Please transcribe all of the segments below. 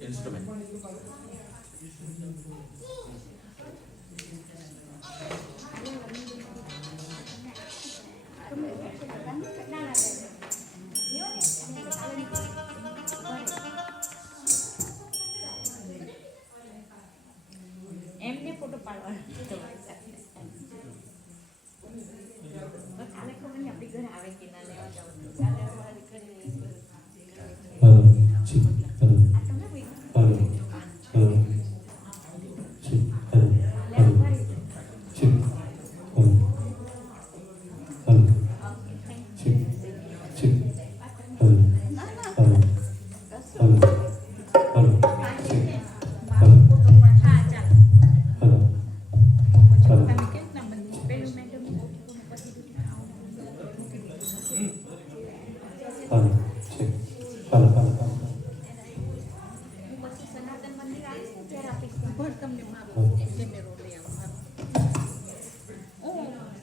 instrument. એમને photo પાડવાનો કાલે ખબર નહીં આપણી ઘરે આવે કે ના લેવા જાવ કાલે અમારી ઘરે આ તમે ભાઈ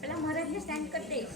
પેલા મારે એટલે સ્ટેન્ડ કરી દઈશ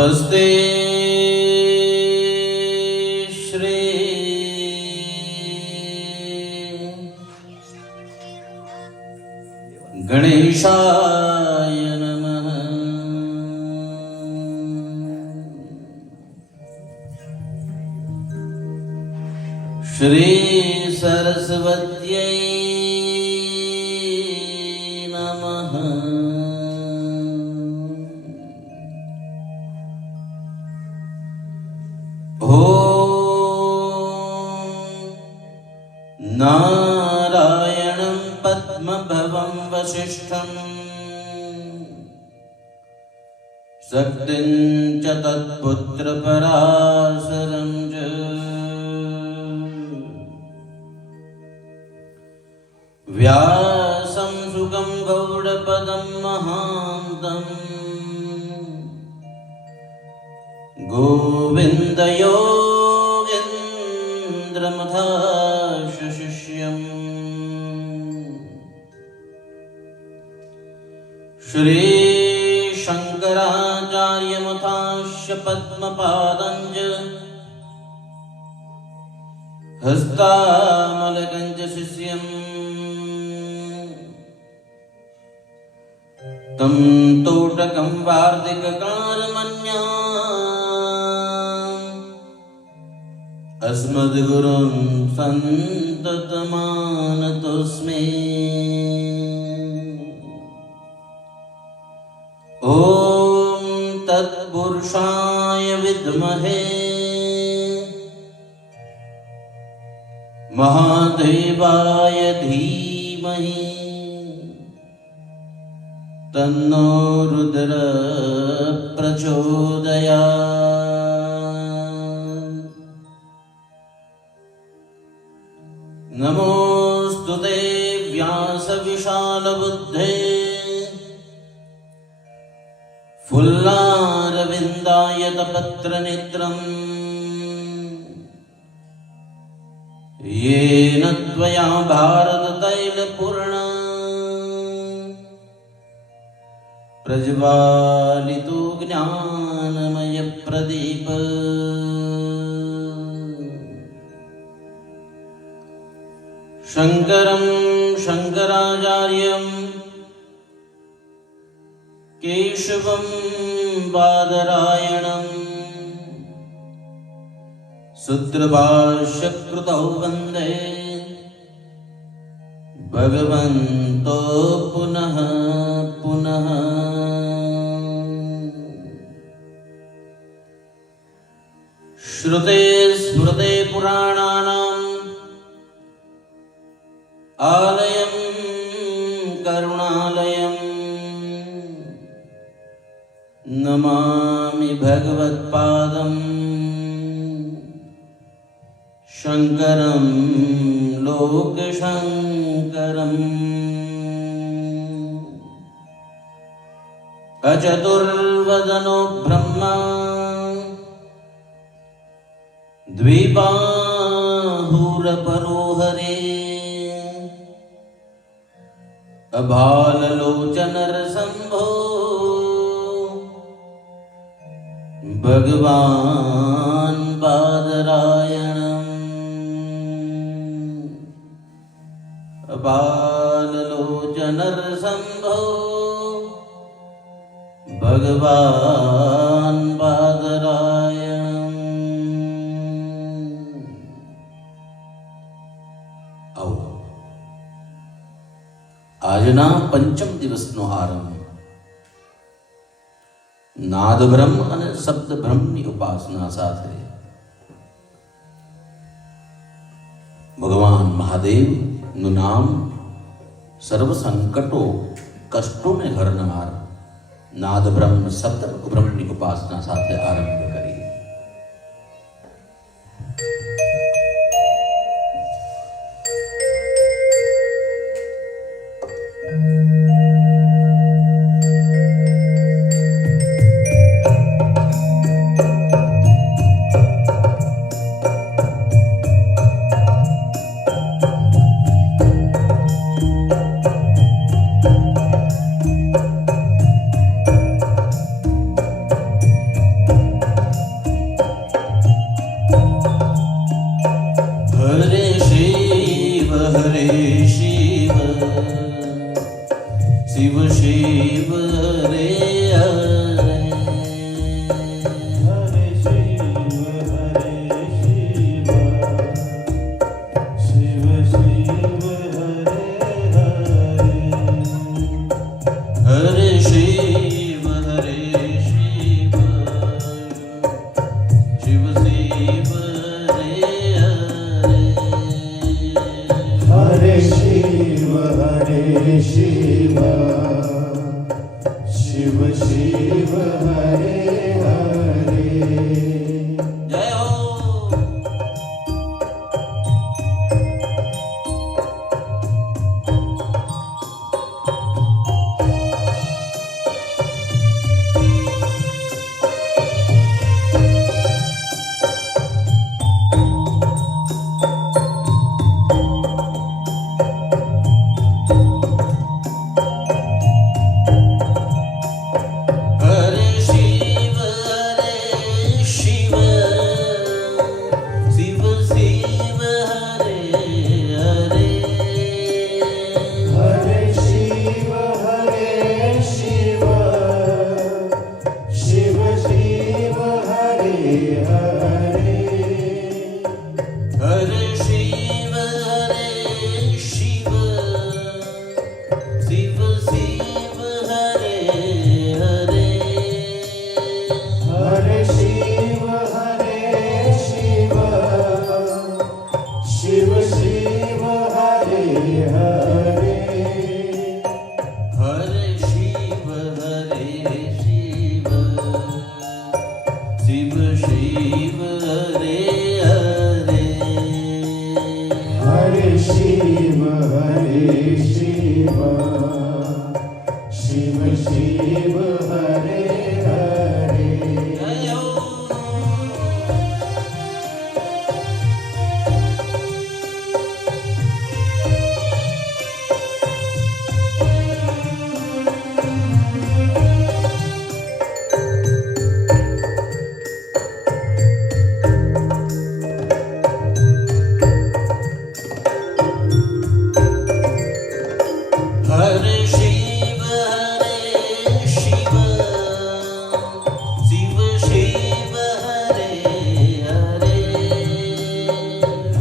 स्वस्ति श्री गणेशाय नमः। श्री सरस्वत्यै नमः। नारायणं पद्मभवं वसिष्ठं शक्तिं च तत्पुत्रपराशरं च व्यासं सुगं गौडपदं महान्तं गोविन्दयोगेन्द्रमथास्य शिष्यम् श्रीशङ्कराचार्यमथास्य पद्मपादं च हस्तामलकं च शिष्यम् तं तोटकं वार्तिककारमन्याम् अस्मद्गुरुं सन्ततमानतोऽस्मि। ॐ तत्पुरुषाय विद्महे महादेवाय धीमहि तन्नो रुद्र प्रचोदयात्। नमोऽस्तु ते व्यासविशालबुद्धे फुल्लारविन्दायतपत्रनेत्रम् येन त्वया भारततैलपूर्णा प्रज्वालितो ज्ञानमयप्रदीप। शङ्करं शङ्कराचार्यं केशवं बादरायणं सूत्रभाष्यकृतौ वन्दे भगवन्तो पुनः पुनः। श्रुते स्मृते पुराणानाम् आलयं करुणालयं नमामि भगवत्पादं शङ्करं लोकशङ्करम्। अचतुर्वदनो ब्रह्मा द्विबाहुरपरो हरेः अभाललोचनरसम्भो भगवान् बादरायणम्। अभाललोचनरसम्भो भगवान् बादरायणम्। आओ આજના પંચમ દિવસનો આરંભ નાદ બ્રહ્મ અને શબ્દ બ્રહ્મની ઉપાસના સાથે ભગવાન મહાદેવનું નામ સર્વ સંકટો કષ્ટોને હરનાર નાદ બ્રહ્મ શબ્દ બ્રહ્મની ઉપાસના સાથે આરંભ કરી.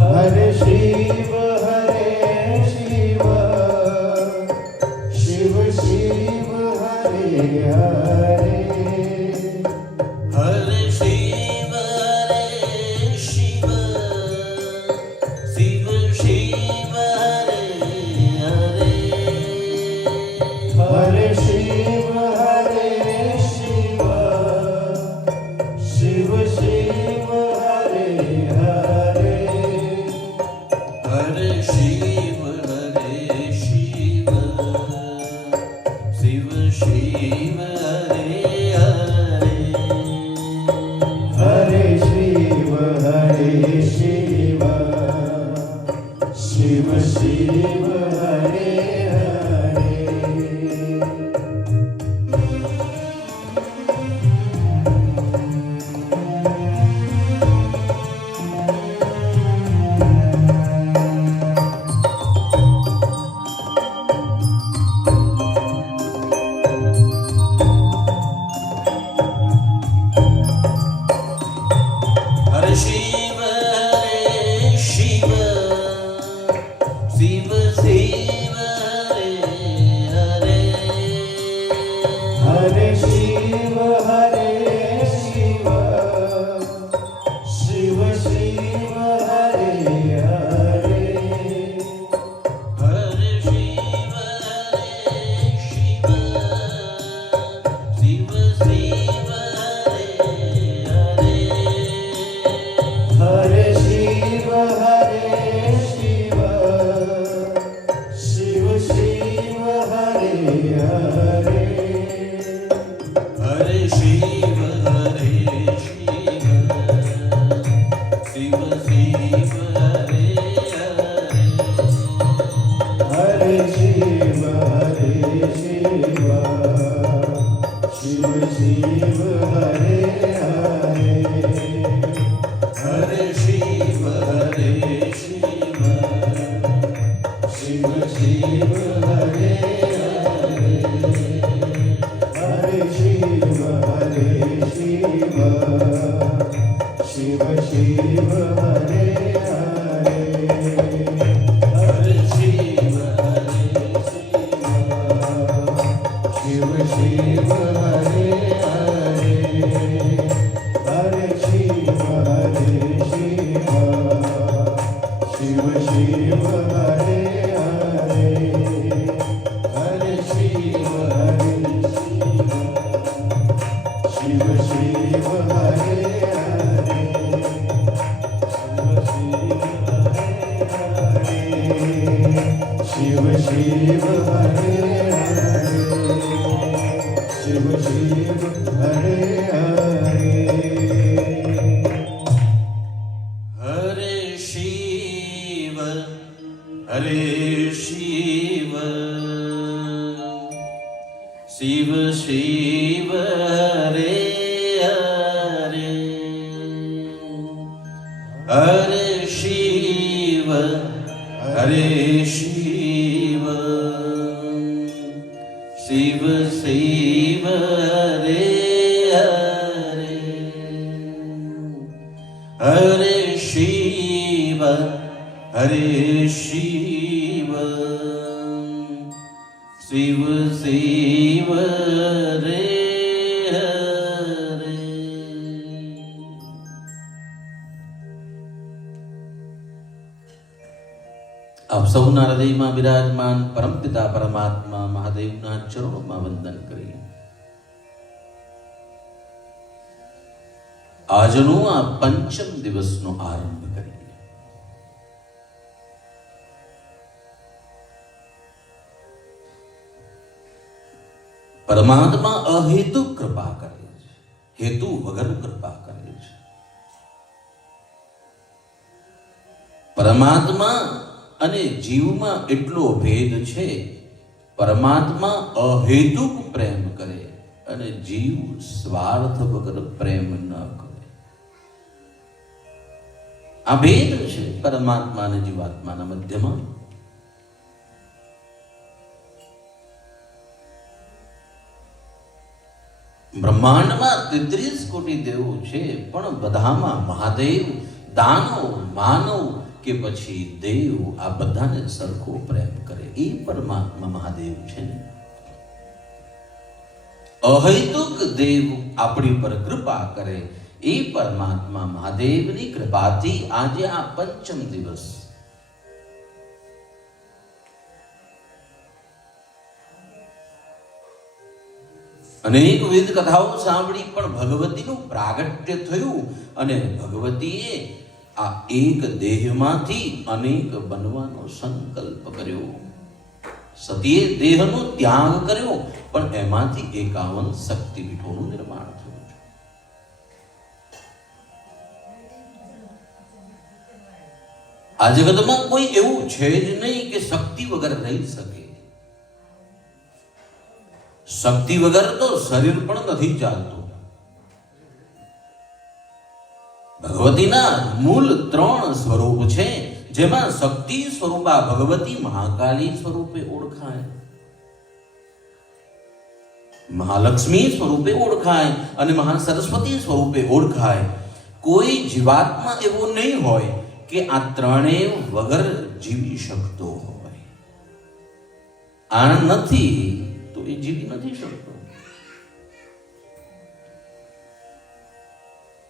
હરે શિવ હરે શિવ શિવ શિવ હરે હરે હરે શિવ હરે શિવ શિવ શિવ હરે હરે હરે શિવ હરે શિવ શિવ શિવ હરે હરે હરે શિવ હરે શિવ શિવ શિવ હરે હરે હરે શિવ હરે શિવ શિવ શિવ હરે હરે હરે શિવ હરે શિવ શિવ શિવ હરે હરે હરે શિવ હરે શિવ શિવ શિવ હરે હરે હરે શિવ હરે શિવ શિવ શિવ હરે હરે હરે શિવ હરે શિવ શિવ શિવ હરે હરે હરે શિવ હરે શિવ શિવ શિવ હરે હરે હરે શિવ હરે શિવ શિવ શિવ હરે હરે હરે શિવ હરે શિવ શિવ શિવ હરે હરે હરે શિવ હરે શિવ શિવ શિવ હરે હરે હરે શિવ હરે શિવ શિવ શિવ હરે હરે હરે શિવ હરે શિવ શિવ શિવ હરે હરે હરે શિવ હરે શિવ શિવ હરે હરે શિવ શિવ હરે હરે શિવ શિવ હરે હરે હરે શિવ હરે શિવ શિવ શિવ હરે હરે હરે શિવ હરે શિવ શિવ શિવ હરે હરે હરે શિવ હરે શિવ શિવ શિવ હરે હરે આપ સૌના હૃદયમાં વિરાજમાન પરમપિતા પરમાત્મા મહાદેવના ચરણોમાં વંદન કરી આજનો આ પંચમ દિવસનો આરંભ કરીએ. પરમાત્મા અહેતુ કૃપા કરે છે, હેતુ વગર કૃપા કરે છે. પરમાત્મા અને જીવમાં એટલો ભેદ છે. પરમાત્મા અહેતુક પ્રેમ કરે અને જીવ સ્વાર્થ વગર પ્રેમ ન કરે. આ ભેદ છે પરમાત્મા અને જીવાત્માના મધ્યમાં. બ્રહ્માંડમાં 33 કોટી દેવો છે, પણ બધામાં મહાદેવ દાનવ માનવ કે પછી દેવ આ બધાને સરખો પ્રેમ કરે. એ પરમાત્મા મહાદેવ છે ને. અહૈતુક દેવ આપણી પર કૃપા કરે એ પરમાત્મા મહાદેવની કૃપાથી આજે આ પંચમ દિવસ અનેકવિધ કથાઓ સાંભળી પણ ભગવતીનું પ્રાગટ્ય થયું અને ભગવતીએ આ એક દેહમાંથી અનેક બનવાનો સંકલ્પ કર્યો. સતીએ દેહનો ત્યાગ કર્યો પણ એમાંથી 51 શક્તિપીઠોનું નિર્માણ થયું. આ જગતમાં કોઈ એવું છે જ નહીં કે શક્તિ વગર રહી શકે. શક્તિ વગર તો શરીર પણ નથી ચાલતું. ભગવતીના મૂળ 3 સ્વરૂપ છે, જેમાં શક્તિ સ્વરૂપા ભગવતી મહાકાલી સ્વરૂપે ઓળખાય, મહાલક્ષ્મી સ્વરૂપે ઓળખાય અને મહાસરસ્વતી સ્વરૂપે ઓળખાય. કોઈ જીવાત્મા એવો નહીં હોય કે આ ત્રણેય વગર જીવી શકતો હોય. આ નથી તો એ જીવી નથી શકતો.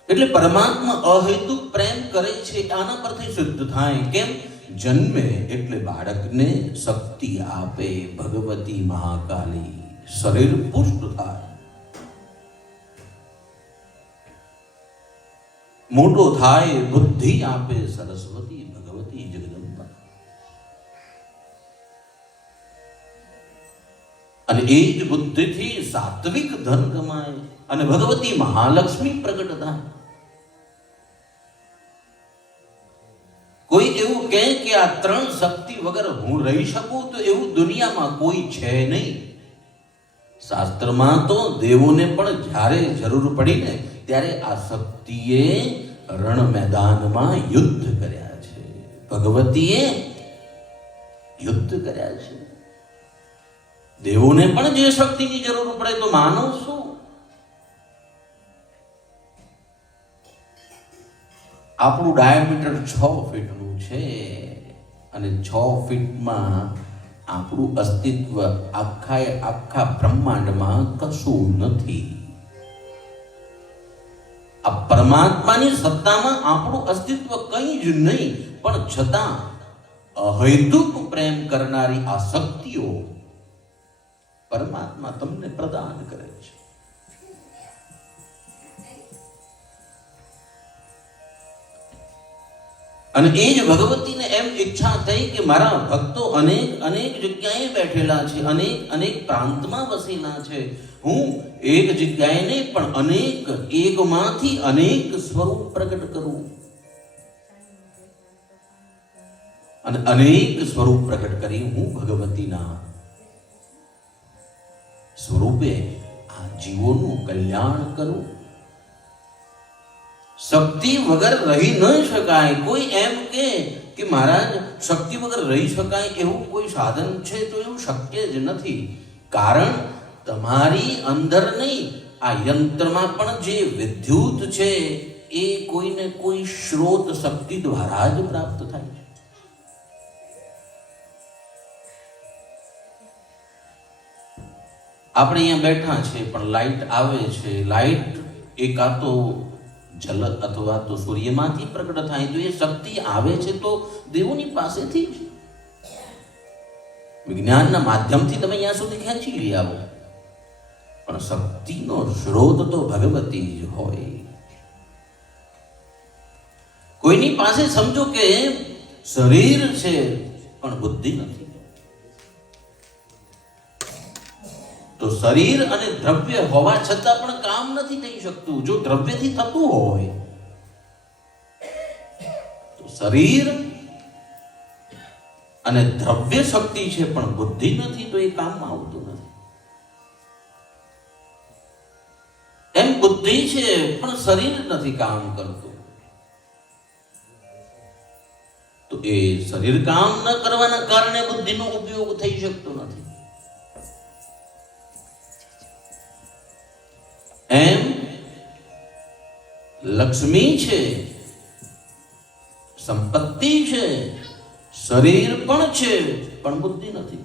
એટલે પરમાત્મા અહેતુક પ્રેમ કરે છે. આના પરથી સિદ્ધ થાય. કેમ? જન્મે એટલે બાળકને શક્તિ આપે ભગવતી મહાકાલી, શરીર પુષ્ટ થાય. મોટો થાય બુદ્ધિ આપે સરસ્વતી ભગવતી જગદંબા. અને એ જ બુદ્ધિથી સાત્વિક ધન કમાય અને ભગવતી મહાલક્ષ્મી પ્રગટ થાય. કોઈ એવું કહે કે આ 3 શક્તિ વગર હું રહી શકું તો એવું દુનિયામાં કોઈ છે નહીં. શાસ્ત્રમાં તો દેવોને પણ જ્યારે જરૂર પડી ને ત્યારે આ શક્તિએ રણ મેદાનમાં યુદ્ધ કર્યા છે. ભગવતીએ યુદ્ધ કર્યા છે. દેવોને પણ જે શક્તિની જરૂર પડે તો માનો શું? આપણું ડાયામીટર 6 ફીટનું છે અને 6 ફીટમાં આપણું અસ્તિત્વ આખા બ્રહ્માંડમાં કશું નથી. આ પરમાત્માની સત્તામાં આપણું અસ્તિત્વ કંઈ જ નહીં, પણ છતાં અહેતુક પ્રેમ કરનારી આ શક્તિઓ પરમાત્મા તમને પ્રદાન કરે છે. અને એ જ ભગવતીને એમ ઈચ્છા થઈ કે મારા ભક્તો અનેક જગ્યાએ બેઠેલા છે, અનેક પ્રાંતમાં વસેલા છે. હું એક જગ્યાએ નહીં પણ એકમાંથી અનેક સ્વરૂપ પ્રગટ કરું. અને અનેક સ્વરૂપ પ્રગટ કરી હું ભગવતીના સ્વરૂપે આ જીવોનું કલ્યાણ કરું. શક્તિ વગર રહી ન શકાય. કોઈ એમ કે મહારાજ શક્તિ વગર રહી શકાય એવું કોઈ સાધન છે તો એવું શક્ય જ નથી. કારણ તમારી અંદર નહીં, આ યંત્રમાં પણ જે વિદ્યુત છે એ કોઈને કોઈ સ્ત્રોત શક્તિ દ્વારા જ પ્રાપ્ત થાય છે. આપણે અહીંયા બેઠા છે પણ લાઈટ આવે છે. લાઈટ એકા તો જલ અથવા તો સૂર્યમાંથી પ્રગટ થાય. તો એ શક્તિ આવે છે તો દેવોની પાસેથી જ. વિજ્ઞાનના માધ્યમથી તમે અહીંયા સુધી ખેંચી લઈ આવો, પણ શક્તિનો સ્ત્રોત તો ભગવતી જ હોય. કોઈની પાસે સમજો કે શરીર છે પણ બુદ્ધિ નથી, તો શરીર અને દ્રવ્ય હોવા છતાં પણ કામ નથી થઈ શકતું. જો દ્રવ્યથી થતું હોય તો શરીર અને દ્રવ્ય શક્તિ છે પણ બુદ્ધિ નથી તો એ કામમાં આવતું નથી. એમ બુદ્ધિ છે પણ શરીર નથી કામ કરતું, તો એ શરીર કામ ન કરવાના કારણે બુદ્ધિનો ઉપયોગ થઈ શકતો નથી. એમ લક્ષ્મી છે, સંપત્તિ છે, શરીર પણ છે, પણ બુદ્ધિ નથી.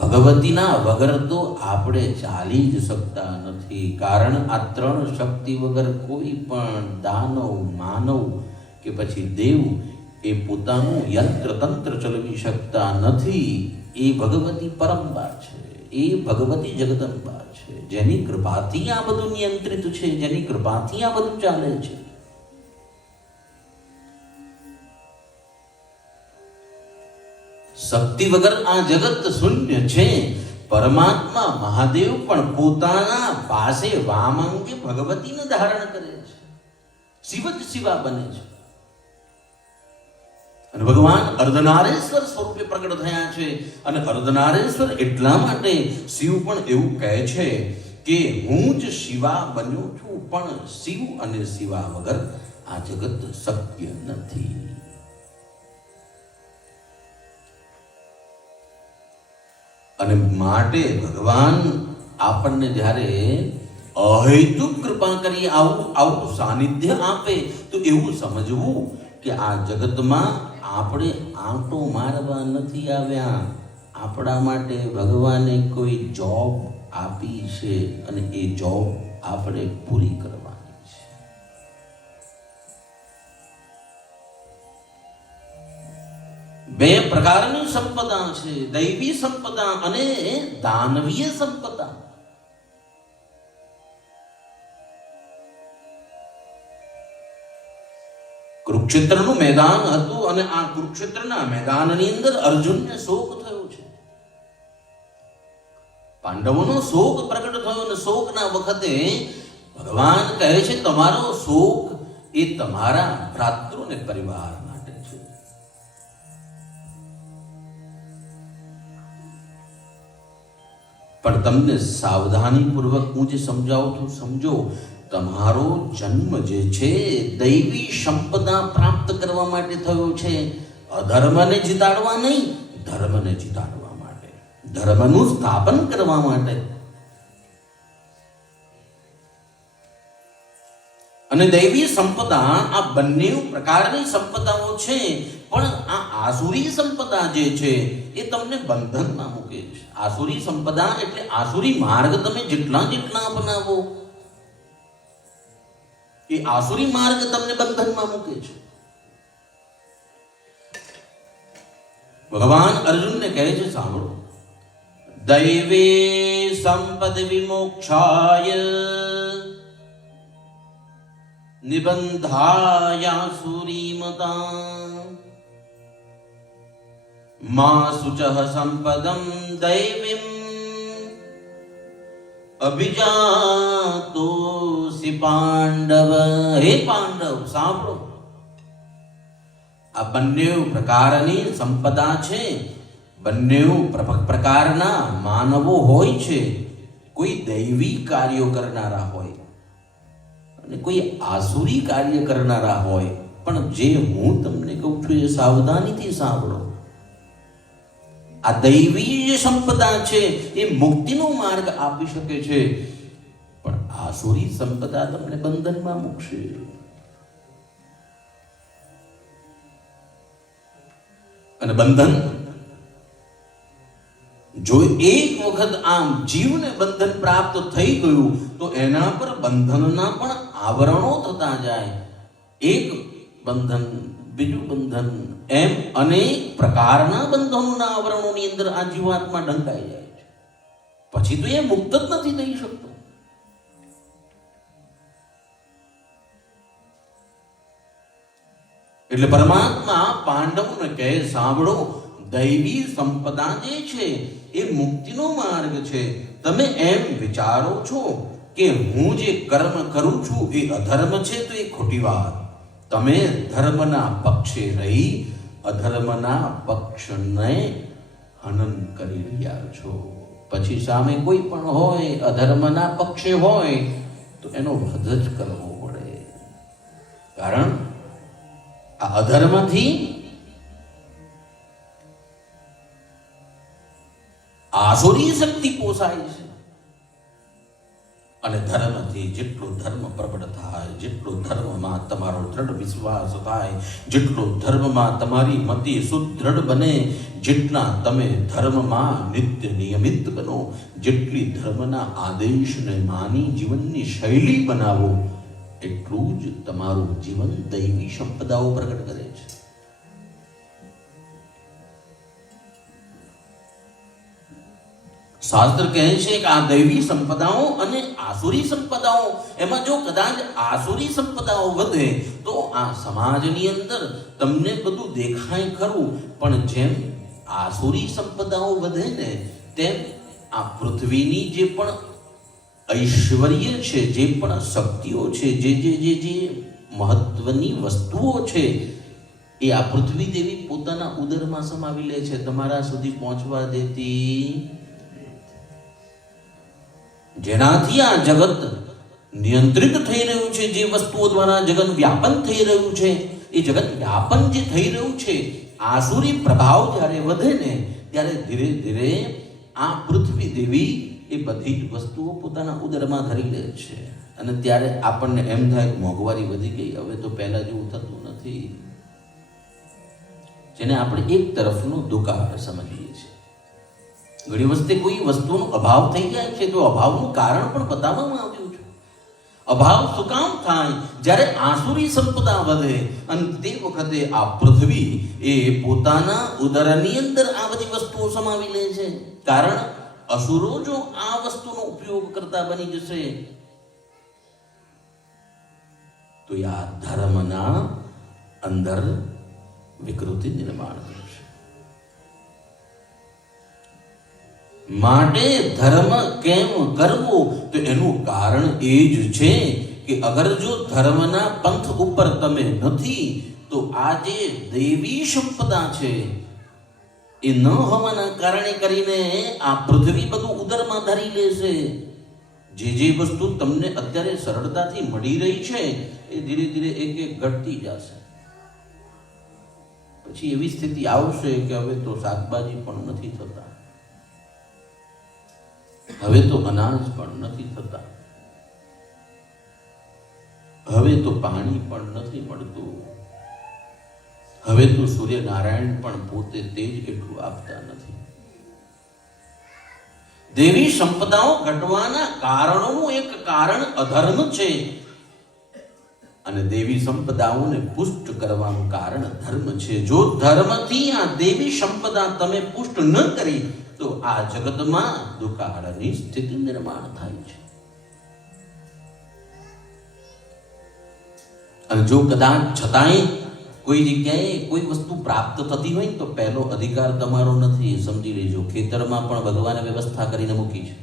ભગવતીના વગર તો આપણે ચાલી જ શકતા નથી. કારણ આ ત્રણ શક્તિ વગર કોઈ પણ દાનવ, માનવ કે પછી દેવ એ પોતાનું યંત્ર તંત્ર ચલાવી શકતા નથી. એ ભગવતી પરંબા છે, એ ભગવતી જગદંબા છે, જેની કૃપાથી આ બધું નિયંત્રિત છે, જેની કૃપાથી આ બધું ચાલે છે. શક્તિ વગર આ જગત શૂન્ય છે. પરમાત્મા મહાદેવ પણ પોતાના પાસે વામાંગે ભગવતીને ધારણ કરે છે, શિવ જ શિવા બને છે. અને ભગવાન અર્ધનારેશ્વર સ્વરૂપે પ્રગટ થયા છે. અને અર્ધનારેશ્વર એટલા માટે શિવ પણ એવું કહે છે કે હું જ શિવા બન્યો છું, પણ શિવ અને શિવા વગર આ જગત શક્ય નથી. અને માટે ભગવાન આપણને જ્યારે અહેતુક કૃપા કરી આવું સાનિધ્ય આપે તો એવું સમજવું કે આ જગતમાં આપણે આંટો મારવા નથી આવ્યા. આપણા માટે ભગવાને કોઈ જોબ આપી છે અને એ જોબ આપણે પૂરી કરવાની છે. બે પ્રકારની સંપદા છે, દૈવી સંપદા અને દાનવીય સંપદા. કુરુક્ષેત્રનું મેદાન હતું અને આ કુરુક્ષેત્રના મેદાનની અંદર અર્જુનને શોક થયો છે. પાંડવોનો શોક પ્રગટ થયો અને શોકના વખતે ભગવાન કહે છે તમારો શોક એ તમારા ભ્રાતૃ અને પરિવાર માટે છે. પણ તમને સાવધાનીપૂર્વક હું જે સમજાવું છું સમજો. તમારો જન્મ જે છે દૈવી સંપદા પ્રાપ્ત કરવા માટે થયો છે, અધર્મને જીતાડવા નહીં, ધર્મને જીતાડવા માટે, ધર્મનું સ્થાપન કરવા માટે. અને દૈવી સંપદા આ બંને પ્રકારની સંપદાઓ છે. પણ આ આસુરી સંપદા જે છે એ તમને બંધનમાં મૂકે છે. આસુરી સંપદા એટલે આસુરી માર્ગ તમે જેટલા અપનાવો એ આસુરી માર્ગ તમને બંધનમાં મૂકે છે. ભગવાન અર્જુનને કહે છે સાંભળો, દૈવી સંપદ વિમોક્ષાય નિબંધાયાસુરીમતા મા શુચઃ સંપદમ દૈવીમ અભિજાતોસી પાંડવ. હે પાંડવ સાંભળો, આ બંને પ્રકારની સંપદા છે, બંને પ્રકારના માનવો હોય છે. કોઈ દૈવી કાર્યો કરનારા હોય અને કોઈ આસુરી કાર્ય કરનારા હોય. પણ જે હું તમને કહું છું એ સાવધાનીથી સાંભળો. આ દૈવી જે સંપદા છે એ મુક્તિનો માર્ગ આપી શકે છે, પણ આસુરી સંપદા તમને બંધનમાં મૂકશે. અને બંધન જો એક વખત આમ જીવને બંધન પ્રાપ્ત થઈ ગયું તો એના પર બંધનના પણ આવરણો થતા જાય. એક બંધન, બીજું બંધન, એમ અનેક પ્રકારના બંધનોના આવરણોની અંદર આ જીવાત્મા ઢંકાઈ જાય છે. પછી તો એ મુક્ત જ નથી થઈ શકતો. એટલે પરમાત્મા પાંડવોને કહે સાંભળો, દૈવી સંપદા જે છે એ મુક્તિનો માર્ગ છે. તમે એમ વિચારો છો કે હું જે કર્મ કરું છું એ અધર્મ છે તો એ ખોટી વાત. તમે ધર્મના પક્ષે રહી અધર્મના પક્ષને હનન કરી રહ્યા છો. પછી સામે કોઈ પણ હોય અધર્મના પક્ષે હોય તો એનો વધ જ કરવો પડે. કારણ આ અધર્મથી આસુરી શક્તિ પોસાય છે અને ધર્મથી જેટલો ધર્મ પ્રગટ થાય, જેટલો ધર્મમાં તમારો દ્રઢ વિશ્વાસ થાય, જેટલો ધર્મમાં તમારી મતિ સુદૃઢ બને, જેટલા તમે ધર્મમાં નિત્ય નિયમિત બનો, જેટલી ધર્મના આદેશને માની જીવનની શૈલી બનાવો, એટલું જ તમારું જીવન દૈવી સંપદાઓ પ્રગટ કરે છે. શાસ્ત્ર કહે છે કે આ દૈવી સંપદાઓ અને આસુરી સંપદાઓ, એમાં જો કદાચ આસુરી સંપદાઓ વધે તો આ સમાજની અંદર તમને બધું દેખાય ખરું, પણ જેમ આસુરી સંપદાઓ વધે ને તેમ આ પૃથ્વીની જે પણ ઐશ્વર્ય છે, જે પણ શક્તિઓ છે, જે મહત્વની વસ્તુઓ છે, એ આ પૃથ્વી દેવી પોતાના ઉદરમાં સમાવી લે છે, તમારા સુધી પહોંચવા દેતી. જેનાથી આ જગત નિયંત્રિત થઈ રહ્યું છે, જે વસ્તુઓ દ્વારા જગત વ્યાપન થઈ રહ્યું છે, એ જગત વ્યાપન જે થઈ રહ્યું છે, આસુરી પ્રભાવ જ્યારે વધે ને ત્યારે ધીરે ધીરે આ પૃથ્વી દેવી એ બધી જ વસ્તુઓ પોતાના ઉદરમાં ધરી લે છે. અને ત્યારે આપણને એમ થાય કે મોંઘવારી વધી ગઈ, હવે તો પહેલા જેવું થતું નથી, જેને આપણે એક તરફનો દુકાળ સમજીએ છીએ. ઘણી વખતે કોઈ વસ્તુનો અભાવ થઈ જાય છે તો અભાવનું કારણ પણ બતાવવામાં આવ્યું છે. અભાવ શું કામ થાય? જ્યારે આસુરી સંપદા વધે અને તે વખતે આ પૃથ્વી એ પોતાના ઉદરની અંદર આ બધી વસ્તુઓ સમાવી લે છે. કારણ અસુરો જો આ વસ્તુનો ઉપયોગ કરતા બની જશે તો આ ધર્મના અંદર વિકૃતિ નિર્માણ કરશે. માટે ધર્મ કેમ કરવો? તો એનું કારણ એ જ છે કે અગર જો ધર્મના પંથ ઉપર તમે નથી તો આ જે દેવી સંપદા છે એ ન હોવાના કારણે કરીને આ પૃથ્વી બધું ઉદરમાં ધરી લેશે. જે વસ્તુ તમને અત્યારે સરળતાથી મળી રહી છે એ ધીરે ધીરે એક એક ઘટતી જશે. પછી એવી સ્થિતિ આવશે કે હવે તો શાકભાજી પણ નથી થતા, હવે તો અનાજ પણ નથી થતા, હવે તો પાણી પણ નથી મળતું, હવે તો સૂર્યનારાયણ પણ પોતે તેજ એટલું આપતા નથી. દેવી સંપદાઓ ઘટવાના કારણોનું એક કારણ અધર્મ છે અને દેવી સંપદાઓને પુષ્ટ કરવાનું કારણ ધર્મ છે. જો ધર્મથી આ દેવી સંપદા તમે પુષ્ટ ન કરી તો આ જગતમાં દુકાળની સ્થિતિ નિર્માણ થાય છે. અને જો કદાચ છતાંય કોઈ જગ્યાએ કોઈ વસ્તુ પ્રાપ્ત થતી હોય તો પહેલો અધિકાર તમારો નથી, સમજી લેજો. ખેતરમાં પણ ભગવાને વ્યવસ્થા કરીને મૂકી છે.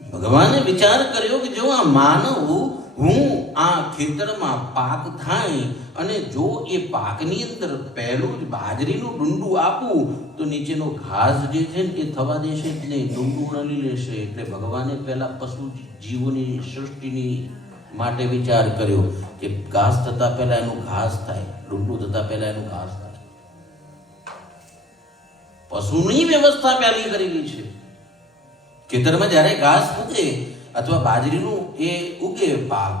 ભગવાને વિચાર કર્યો કે જો આ માનવ હું આ ખેતરમાં પાક થાય અને જો એ પાકની અંદર પહેલું જ બાજરીનું ડુંડું આપું તો નીચેનો ઘાસ જે છે ને એ થવા દેશે જ નહીં, ડુંડું નળી લેશે. એટલે ભગવાને પહેલા પશુ જીવોની સૃષ્ટિની માટે વિચાર કર્યો કે ઘાસ થતા પહેલા એનું ઘાસ થાય, ડુંડું થતા પહેલા એનું ઘાસ થાય. પશુની વ્યવસ્થા પહેલી કરેલી છે. ખેતરમાં જ્યારે ઘાસ ઉગે અથવા બાજરીનું એ ઉગે પાક,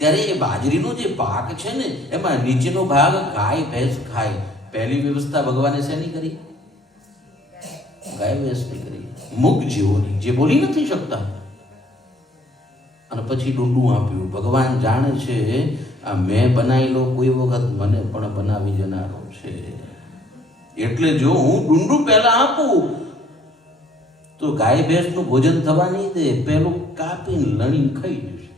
ત્યારે એ બાજરીનો જે પાક છે ને એમાં નીચેનો ભાગ ગાય ભેંસ ખાય. પહેલી વ્યવસ્થા ભગવાને શેની કરી? ગાય ભેંસની કરી, મૂક જીવોની, જે બોલી નથી શકતા. અને પછી ડુંડું આપ્યું. ભગવાન જાણે છે આ મેં બનાવેલો કોઈ વખત મને પણ બનાવી જનારો છે, એટલે જો હું ડુંડું પહેલા આપું તો ગાય ભેંસનું ભોજન થવા નહીં દે, પેલું કાપીને લણીને ખાઈ જશે.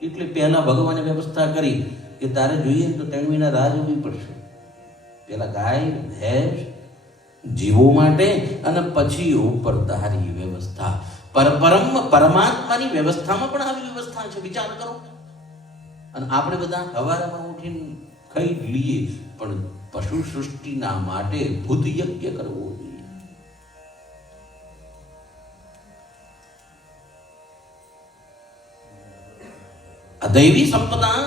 એટલે પહેલા ભગવાને વ્યવસ્થા કરી કે તારે જોઈએ તો 3 મહિના રાહ જોવી પડશે. પેલા ગાય ભેંસ જીવો માટે અને પછી ઉપર તારી વ્યવસ્થા. પરમાત્માની વ્યવસ્થામાં પણ આવી વ્યવસ્થા છે, વિચાર કરો. અને આપણે બધા સવારમાં ઉઠીને ખાઈ લઈએ, પણ પશુ સૃષ્ટિના માટે ભૂત યજ્ઞ કરવો જોઈએ. દૈવી સંપદા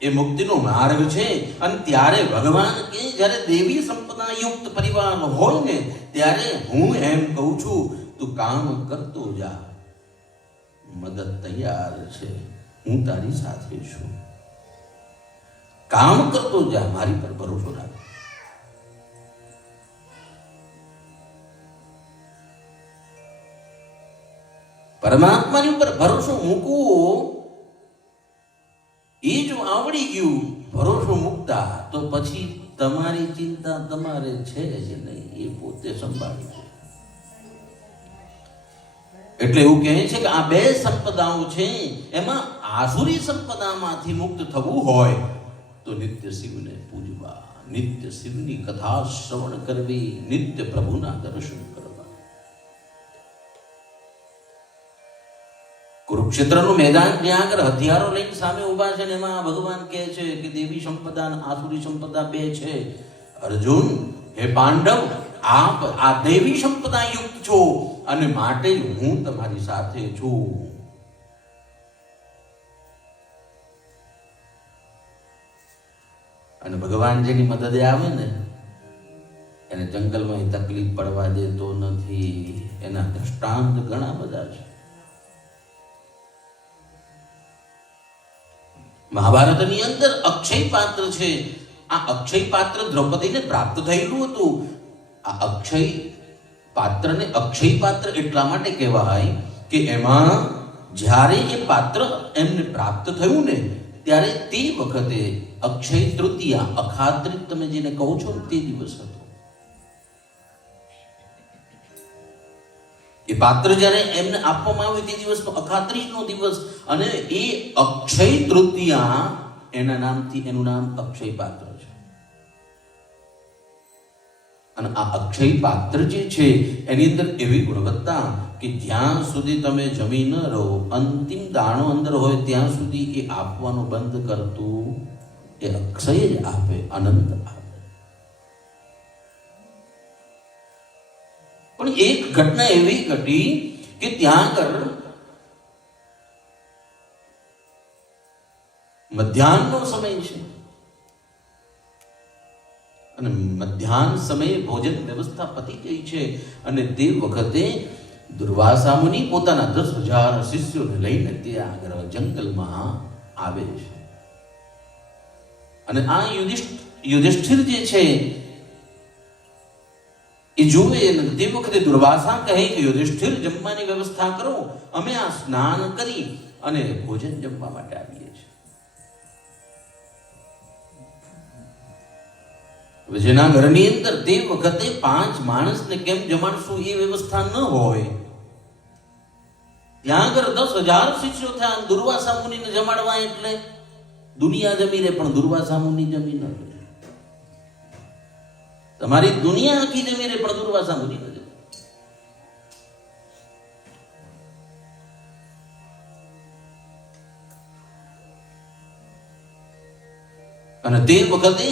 એ મુક્તિનો માર્ગ છે. અને ત્યારે ભગવાન કે જ્યારે દેવી સંપદા યુક્ત પરિવાર હોય ને ત્યારે હું એમ કહું છું તું કામ કરતો જા, મદદ તૈયાર છે, હું તારી સાથે છું. કામ કરતો જા, મારી પર ભરોસો રાખ. પરમાત્માની ઉપર ભરોસો મૂકવો એ જો આવડી ગયું ભરોસો મૂકતા, તો પછી તમારી ચિંતા તમારે છે જ નહીં, એ પોતે સંભાળી છે. એટલે એવું કહે છે કે આ બે સંપદાઓ છે, એમાં આસુરી સંપદામાંથી મુક્ત થવું હોય તો નિત્ય શિવને પૂજવા, નિત્ય શિવની કથા શ્રવણ કરવી, નિત્ય પ્રભુના દર્શન કરવા. કુરુક્ષેત્રનું મેદાન જ્યાં આગળ હથિયારો લઈને સામે ઉભા છે ને એમાં ભગવાન કહે છે કે દેવી સંપદા અને આસુરી સંપદા બે છે. અર્જુન, હે પાંડવ, આપ આ દેવી સંપદા યુક્ત છો અને માટે હું તમારી સાથે છું. અને ભગવાન જેની મદદે આવે ને એને જંગલમાં તકલીફ પડવા દેતો નથી. એના દ્રષ્ટાંત ઘણા બધા છે. મહાભારતની અંદર અક્ષય પાત્ર છે. આ અક્ષય પાત્ર દ્રૌપદીને પ્રાપ્ત થયેલું હતું. આ અક્ષય પાત્રને અક્ષય પાત્ર એટલા માટે કહેવાય કે એમાં જ્યારે એ પાત્ર એમને પ્રાપ્ત થયું ને ત્યારે તે વખતે અક્ષય તૃતીયા, અખાત્રિજ તમે જેને કહો છો તે દિવસ હતો. એ પાત્ર જ્યારે એમને આપવામાં આવ્યું તે દિવસનો અખાત્રિજનો દિવસ, અને એ અક્ષય તૃતીયા એના નામથી એનું નામ અક્ષય પાત્ર છે. અને આ અક્ષય પાત્ર જે છે એની અંદર એવી ગુણવત્તા કે જ્યાં સુધી તમે જમી ન રહો, અંતિમ દાણો અંદર હોય ત્યાં સુધી એ આપવાનું બંધ કરતું એ અક્ષય જ આપે, આનંદ આપે. પણ એક ઘટના એવી ઘટી કે ત્યાં આગળ મધ્યાહનનો સમય છે અને મધ્યાહન સમયે ભોજન વ્યવસ્થા પતી ગઈ છે. અને તે વખતે દુર્વાસા મુનિ પોતાના 10,000 શિષ્યોને લઈને ત્યાં આગળ જંગલમાં આવે છે. અને આ યુધિષ્ઠિર જે છે એ જુએ, તે વખતે દુર્વાસા કહે કે યુધિષ્ઠિર, જમવાની વ્યવસ્થા કરો, અમે આ સ્નાન કરી અને ભોજન જમવા માટે આવીએ છીએ. હવે જેના ઘરની અંદર તે વખતે 5 માણસને કેમ જમાડશું એ વ્યવસ્થા ન હોય, ત્યાં આગળ 10,000 શિષ્યો થયા. દુર્વાસા મુનિને જમાડવા એટલે દુનિયા જમી રહે પણ દુર્વાસા મુનિ જમી ન રહે. તમારી દુનિયા આખી જમી રહે પણ દુર્વાસા મુનિ ન જમે. અને તે વખતે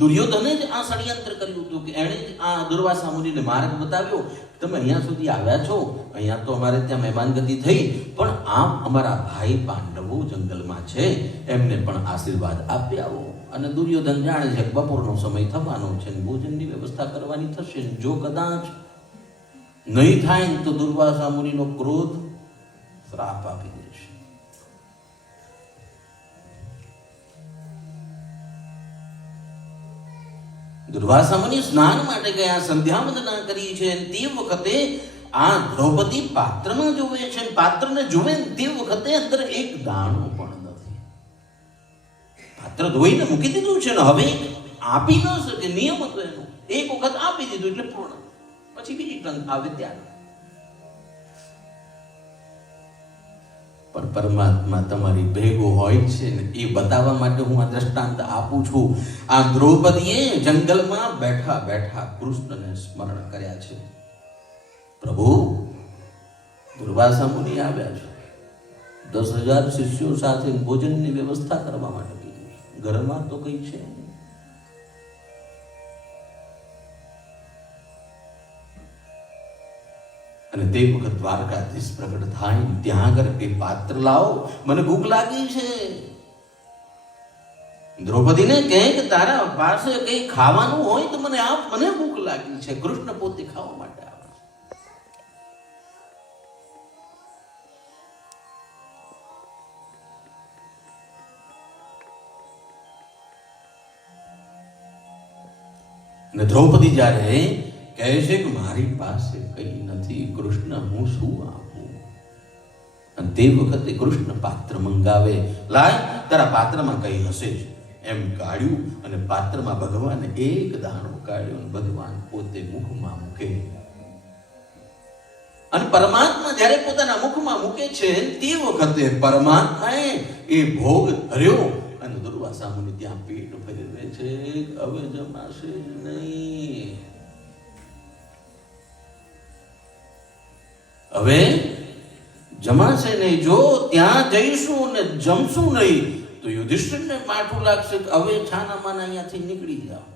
દુર્યોધને જ આ ષડયંત્ર કર્યું હતું કે એણે જ આ દુર્વાસા મુનિને માર્ગ બતાવ્યો. તમે અહીંયા સુધી આવ્યા છો, અહીંયા તો અમારે ત્યાં મહેમાનગતિ થઈ, પણ આપ અમારા ભાઈ પાંડવો જંગલમાં છે, એમને પણ આશીર્વાદ આપી આવો. અને દુર્યોધન જાણે છે બપોરનો સમય થવાનો છે, ભોજનની વ્યવસ્થા કરવાની થશે. જો કદાચ નહીં થાય તો દુર્વાસા મુનિનો ક્રોધ શ્રાપ આપી દેશે. દુર્વાસા મુનિ સ્નાન માટે ગયા, સંધ્યા વંદના કરી છે. તે વખતે આ દ્રૌપદી પાત્રમાં જોવે છે, પાત્રને જોવે તે વખતે અંદર એક દાણો પણ નથી. પાત્ર ધોઈને મૂકી દીધું છે ને, હવે આપી ન શકે, નિયમ હતો એનો. એક વખત આપી દીધું એટલે પૂર્ણ, પછી બીજી ટંક આવે ત્યારે. પણ પરમાત્મા તમારી ભેગો હોય છે ને એ બતાવવા માટે હું આ દ્રષ્ટાંત આપું છું. આ દ્રૌપદીએ જંગલમાં બેઠા બેઠા કૃષ્ણને સ્મરણ કર્યા છે. પ્રભુ, દુર્વાસા મુનિ આવ્યા છે, 10,000 શિષ્યો સાથે ભોજનની વ્યવસ્થા કરવા માટે કીધું છે. ઘરમાં તો કઈ છે. અને તે વખત દ્વારકાધીશ પ્રગટ થાય, ત્યાં આગળ એ પાત્ર લાવો, મને ભૂખ લાગી છે. દ્રૌપદીને કહે કે તારા પાસે કઈ ખાવાનું હોય તો મને આપ, મને ભૂખ લાગી છે. કૃષ્ણ પોતે ખાવા માટે આવે. અને દ્રૌપદી જ્યારે કહે છે કે મારી પાસે કંઈ નથી કૃષ્ણ, હું શું આપું? અને તે વખતે કૃષ્ણ પાત્ર મંગાવે, લાય તારા પાત્રમાં કંઈ હશે જ એમ કાઢ્યું અને પાત્રમાં ભગવાને એક દાણો કાઢ્યો અને ભગવાન પોતે મુખમાં મૂકે. અને પરમાત્મા જ્યારે પોતાના મુખમાં મૂકે છે તે વખતે પરમાત્માએ એ ભોગ ધર્યો અને દુર્વાસા મુનિ ત્યાં પેટ ફેરવે છે, હવે જમાશે જ નહીં, હવે જમાશે નહીં. જો ત્યાં જઈશું ને જમશું નહીં તો યુધિષ્ઠિરને માઠું લાગશે કે હવે છાના માના અહીંયાથી નીકળી જાઓ.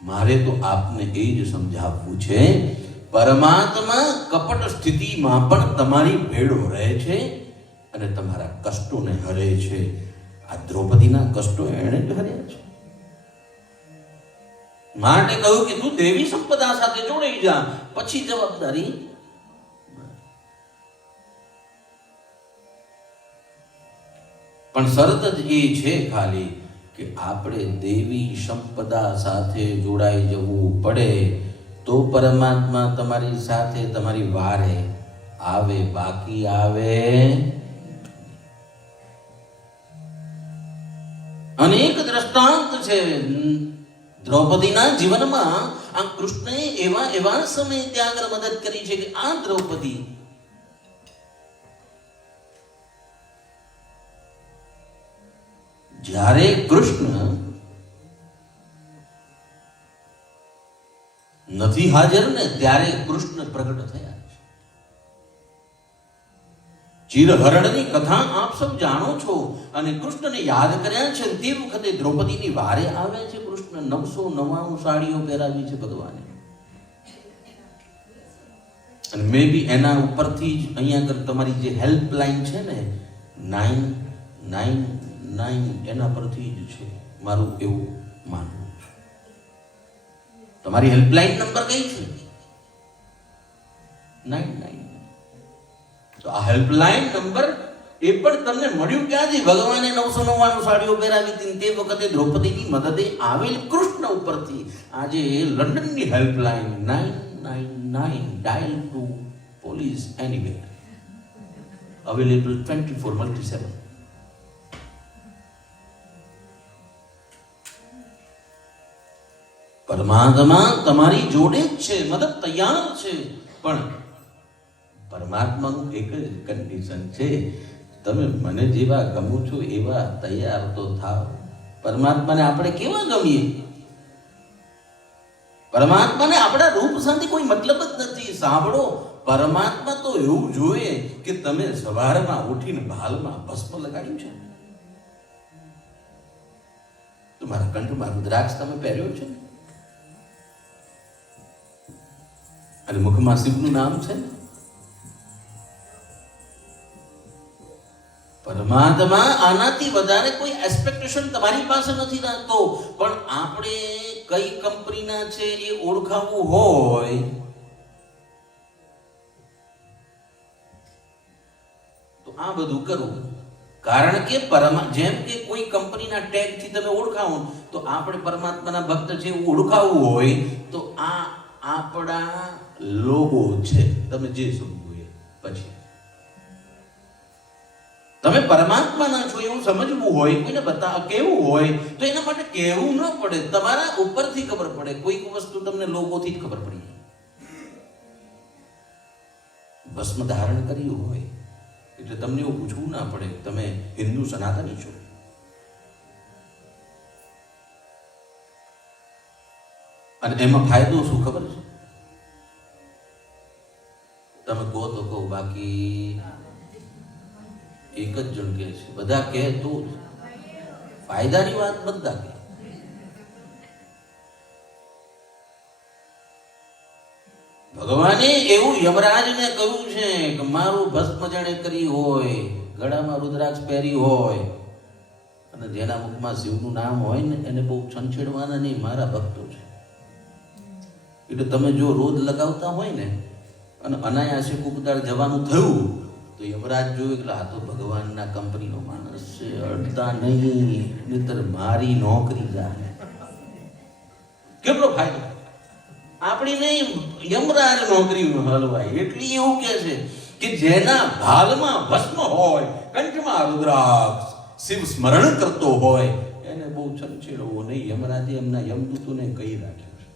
મારે તો આપને એ જ સમજાવવું છે, પરમાત્મા કપટ સ્થિતિમાં પણ તમારી ભેળો રહે છે અને તમારા કષ્ટોને હરે છે. આ દ્રૌપદીના કષ્ટો એણે જ હર્યા છે. માટે કહ્યું કે તું દેવી સંપદા સાથે જોડાઈ જા, પછી જવાબદારી. પણ શરત જ એ છે ખાલી કે આપણે દેવી સંપદા સાથે જોડાઈ જવું પડે તો પરમાત્મા તમારી સાથે તમારી વારે આવે, બાકી આવે. અનેક દ્રષ્ટાંત છે દ્રૌપદીના જીવનમાં. આ કૃષ્ણએ એવા સમયે ત્યાં આગળ મદદ કરી છે કે આ દ્રૌપદી જ્યારે કૃષ્ણ નથી હાજર ને ત્યારે કૃષ્ણ પ્રગટ થયા છે. ચિરહરણની કથા આપ સૌ જાણો છો અને કૃષ્ણને યાદ કર્યા છે. તે વખતે દ્રૌપદીની વારે આવે છે કૃષ્ણ. 999 સાડીઓ પહેરાવી છે ભગવાને. અને મે બી એના ઉપરથી જ અહીંયા આગળ તમારી જે હેલ્પલાઇન છે ને 999 એના પરથી જ છે, મારું એવું માનવું છે. તમારી હેલ્પલાઇન નંબર કઈ છે? 99. તો આ હેલ્પલાઇન નંબર એ પણ તમને મળ્યું ક્યાંથી? ભગવાને 999 સાડીઓ પહેરાવી હતી. તે વખતે દ્રૌપદીની મદદે આવેલ કૃષ્ણ ઉપરથી આજે લંડનની helpline 999 dial to police anywhere available 24/7. પરમાત્મા તમારી જોડે જ છે, મદદ તૈયાર છે. પણ પરમાત્માનું એક જ કન્ડિશન છે, તમે મને જેવા ગમો છો એવા તૈયાર તો થાવ. પરમાત્માને આપણે કેવા ગમીએ? પરમાત્માને આપણા રૂપ સાથે કોઈ મતલબ જ નથી. સાંભળો, પરમાત્મા તો એવું જોઈએ કે તમે સવારમાં ઉઠીને ભાલમાં ભસ્મ લગાડ્યું છે, તમારા કંઠમાં રુદ્રાક્ષ તમે પહેર્યો છે અને મુખમાં શિવનું નામ છે. પરમાત્મા આનાથી વધારે કોઈ એક્સપેક્ટેશન તમારી પાસે નથી રાખતો. પણ આપણે કઈ કંપનીના છે એ ઓળખાવવું હોય તો આ બધું કરવું. કારણ કે જેમ કે કોઈ કંપનીના ટેગ થી તમે ઓળખાવો તો આપણે પરમાત્માના ભક્ત છે એવું ઓળખાવવું હોય તો આ આપણા લોગો છે. તમે જે સમજો એ પછી તમે પરમાત્માના છો એવું સમજવું હોય, કોઈને કેવું હોય તો એના માટે કહેવું ન પડે, તમારા ઉપરથી ખબર પડે. કોઈક વસ્તુ તમને લોગોથી જ ખબર પડી જાય. ભસ્મ ધારણ કર્યું હોય એટલે તમને એવું પૂછવું ના પડે તમે હિન્દુ સનાતની છો. અને એમાં ફાયદો શું ખબર છે? તમે કહો તો કહો, બાકી એક જ જણ કહે છે, બધા કહે તો જ ફાયદાની વાત બધા કહે. ભગવાને એવું યમરાજને કહ્યું છે કે મારું ભસ્મ જેણે કરી હોય, ગળામાં રુદ્રાક્ષ પહેરી હોય અને જેના મુખમાં શિવનું નામ હોય ને એને બહુ છંછેડવાના નહીં, મારા ભક્તો છે. એટલે તમે જો રોજ લગાવતા હોય ને અને અનાયાસે કુકદાળ જવાનું થયું તો યમરાજ જોયું એટલે આ તો ભગવાનના કંપનીનો માણસ છે, અડતા નહીં, નહીતર મારી નોકરી જાય. કેટલો ફાયદો આપણી નહીં, યમરાજ નોકરી હલવાય. એટલે એવું કે છે કે જેના ભાલમાં ભસ્મ હોય, કંઠમાં રુદ્રાક્ષ, શિવ સ્મરણ કરતો હોય, એને બહુ છંછેડવો નહીં. યમરાજે એમના યમદૂતોને કહી રાખ્યું છે.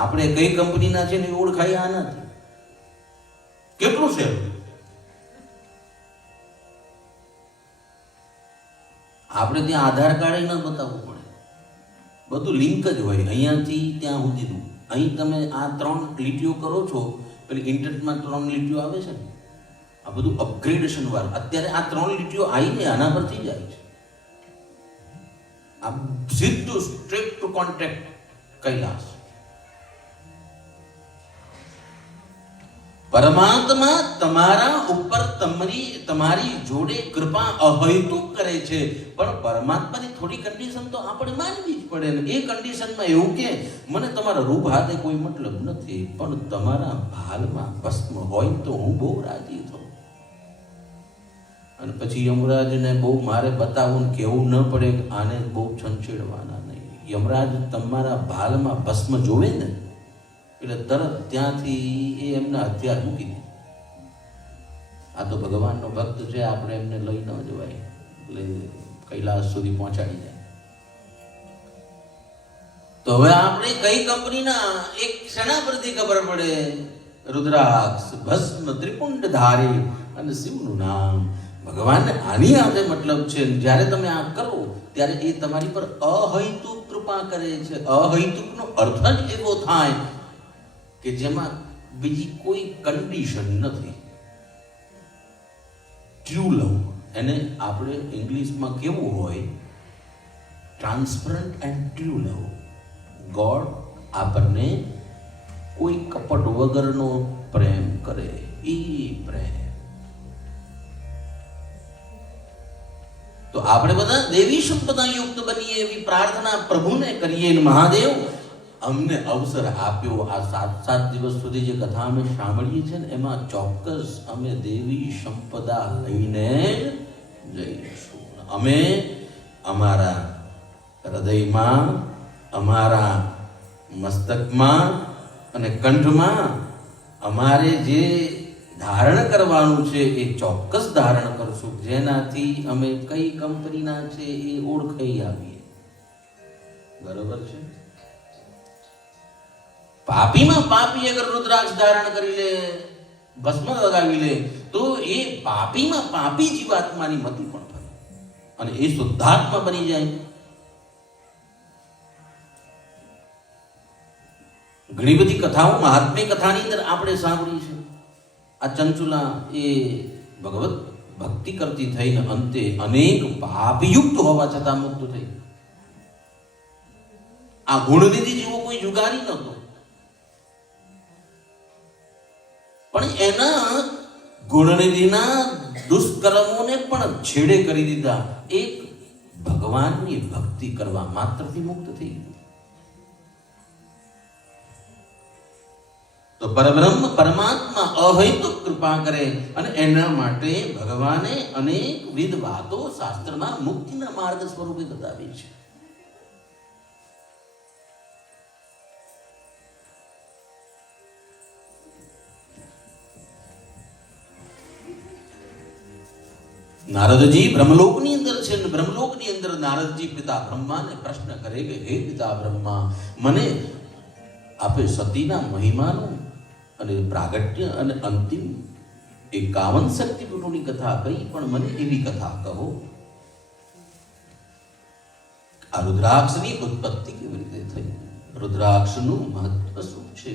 આપણે કઈ કંપનીના છે ને એ ઓળખાય આ નથી. કેટલું છે આપણે ત્યાં આધાર કાર્ડ ન બતાવવું પડે, બધું લિંક જ હોય અહીંયાથી ત્યાં સુધીનું. અહીં તમે આ 3 લીટીઓ કરો છો, પેલી ઇન્ટરનેટમાં 3 લીટીઓ આવે છે ને, આ બધું અપગ્રેડેશન વાળું. અત્યારે આ 3 લીટીઓ આવીને આના પરથી જાય છે. આ સીધું સ્ટ્રેટ ટુ કોન્ટેક્ટ કૈલાસ. પરમાત્મા તમારા ઉપર તમારી જોડે કૃપા અહેતુક કરે છે, પણ પરમાત્માની થોડી કન્ડિશન તો આપણે માનવી જ પડે ને. એ કન્ડિશનમાં એવું કે મને તમારા રૂપ હાથે કોઈ મતલબ નથી, પણ તમારા ભાલમાં ભસ્મ હોય તો હું બહુ રાજી થઉં. અને પછી યમરાજને બહુ મારે બતાવવું ને કહેવું ન પડે કે આને બહુ છંછેડવાના નહીં. યમરાજ તમારા ભાલમાં ભસ્મ જોવે ને એટલે તરત ત્યાંથી એ એમના હથિયાર મૂકી દે. આ તો ભગવાનનો ભક્ત છે, આપણે એમને લઈ ન જવાય, એટલે કૈલાસ સુધી પહોંચાડી જાય. તો હવે આપણે કઈ કંપનીના એક ક્ષણા પરથી ખબર પડે, રુદ્રાક્ષ, ભસ્મ, ત્રિપુંડ ધારી અને શિવનું નામ. ભગવાનને આની સાથે મતલબ છે. જ્યારે તમે આ કરો ત્યારે એ તમારી પર અહૈતુક કૃપા કરે છે. અહૈતુકનો અર્થ જ એવો થાય કે જેમાં બીજી કોઈ કન્ડિશન નથી. ટ્રુ લવ, એને આપણે ઇંગ્લિશમાં કેવું હોય, transparent and true love. God આપણને કોઈ કપટ વગરનો પ્રેમ કરે, એ પ્રેમ. તો આપણે બધા દેવી સંપદા યુક્ત બનીએ એવી પ્રાર્થના પ્રભુને કરીએ. મહાદેવ અમને અવસર આપ્યો. આ 7 દિવસ સુધી જે કથા અમે સાંભળીએ છીએ ને, એમાં ચોક્કસ અમે દેવી સંપદા લઈને જઈશું. અમે અમારા હૃદયમાં, અમારા મસ્તકમાં અને કંઠમાં અમારે જે ધારણ કરવાનું છે એ ચોક્કસ ધારણ કરશું, જેનાથી અમે કઈ કંપનીના છે એ ઓળખાઈ આવીએ. બરોબર છે? પાપીમાં પાપી અગર રુદ્રાક્ષ ધારણ કરી લે, ભસ્મ લગાવી લે, તો એ પાપીમાં પાપી જીવાત્માની મતિ પણ ફરે અને એ શુદ્ધાત્મા બની જાય. ઘણી બધી કથાઓ મહાત્મ્ય કથાની અંદર આપણે સાંભળી છે. આ ચંચુલા એ ભગવત ભક્તિ કરતી થઈને અંતે અનેક પાપયુક્ત હોવા છતાં મુક્ત થઈ. આ ગુણનિધિ જેવો કોઈ જુગારી નહોતો, પણ એના ગુણનિધિના દુષ્કર્મોને પણ છેડે કરી દીધા. એક ભગવાનની ભક્તિ કરવા માત્રથી મુક્ત થઈ ગયું. તો પરબ્રહ્મ પરમાત્મા અહૈતુક કૃપા કરે અને એના માટે ભગવાને અનેકવિધ વાતો શાસ્ત્રમાં મુક્તિના માર્ગ સ્વરૂપે બતાવી છે. નારદજી બ્રહ્મલોકની અંદર છે. બ્રહ્મલોકની અંદર નારદજી પિતા બ્રહ્માને પ્રશ્ન કરે કે હે પિતા બ્રહ્મા, મને આપે સતીના મહિમાનું અને પ્રાગટ્ય અને અંતિમ 51 શક્તિપીઠોની કથા કહી, પણ મને એવી કથા કહો, આ રુદ્રાક્ષની ઉત્પત્તિ કેવી રીતે થઈ, રુદ્રાક્ષનું મહત્વ શું છે,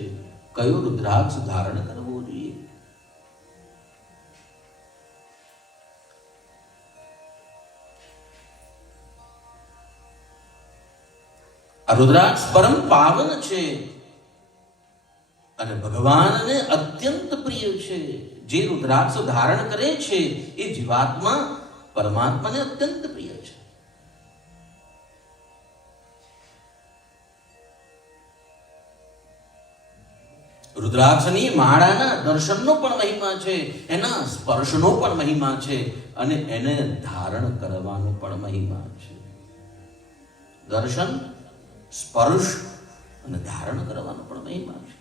કયો રુદ્રાક્ષ ધારણ કરવો જોઈએ. આ રુદ્રાક્ષ પરમ પાવન છે અને ભગવાનને અત્યંત પ્રિય છે. જે રુદ્રાક્ષ ધારણ કરે છે એ જીવાત્મા પરમાત્માને અત્યંત પ્રિય છે. રુદ્રાક્ષની માળાના દર્શનનો પણ મહિમા છે, એના સ્પર્શનો પણ મહિમા છે, અને એને ધારણ કરવાનો પણ મહિમા છે. દર્શન, સ્પર્શ અને ધારણ કરવાનો પણ મહિમા છે.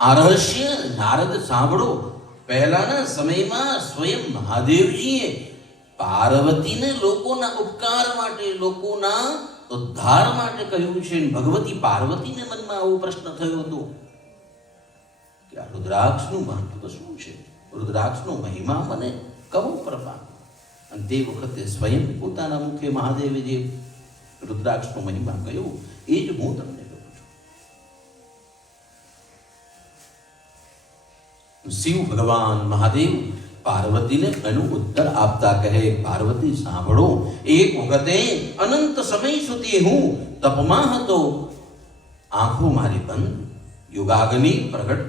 આ રહસ્ય નારદ સાંભળો. પહેલાના સમયમાં સ્વયં મહાદેવજીએ પાર્વતીને લોકોના ઉપકાર માટે, લોકોના ઉદ્ધાર માટે કહ્યું છે. ભગવતી પાર્વતીને મનમાં આવો પ્રશ્ન થયો હતો કે આ રુદ્રાક્ષનું મહત્વ શું છે, રુદ્રાક્ષનો મહિમા મને કહો પ્રભા. અને તે વખતે સ્વયં પોતાના મુખે મહાદેવે જે રુદ્રાક્ષનો મહિમા કહ્યો એ જ હું તમને કહું છું. શિવ ભગવાન મહાદેવ પાર્વતીને એનો ઉત્તર આપતા કહે, પાર્વતી સાંભળો, એક વખતે અનંત સમય સુધી હું તપમાં હતો. આંખો મારી બંધ, યોગાગ્નિ પ્રગટ,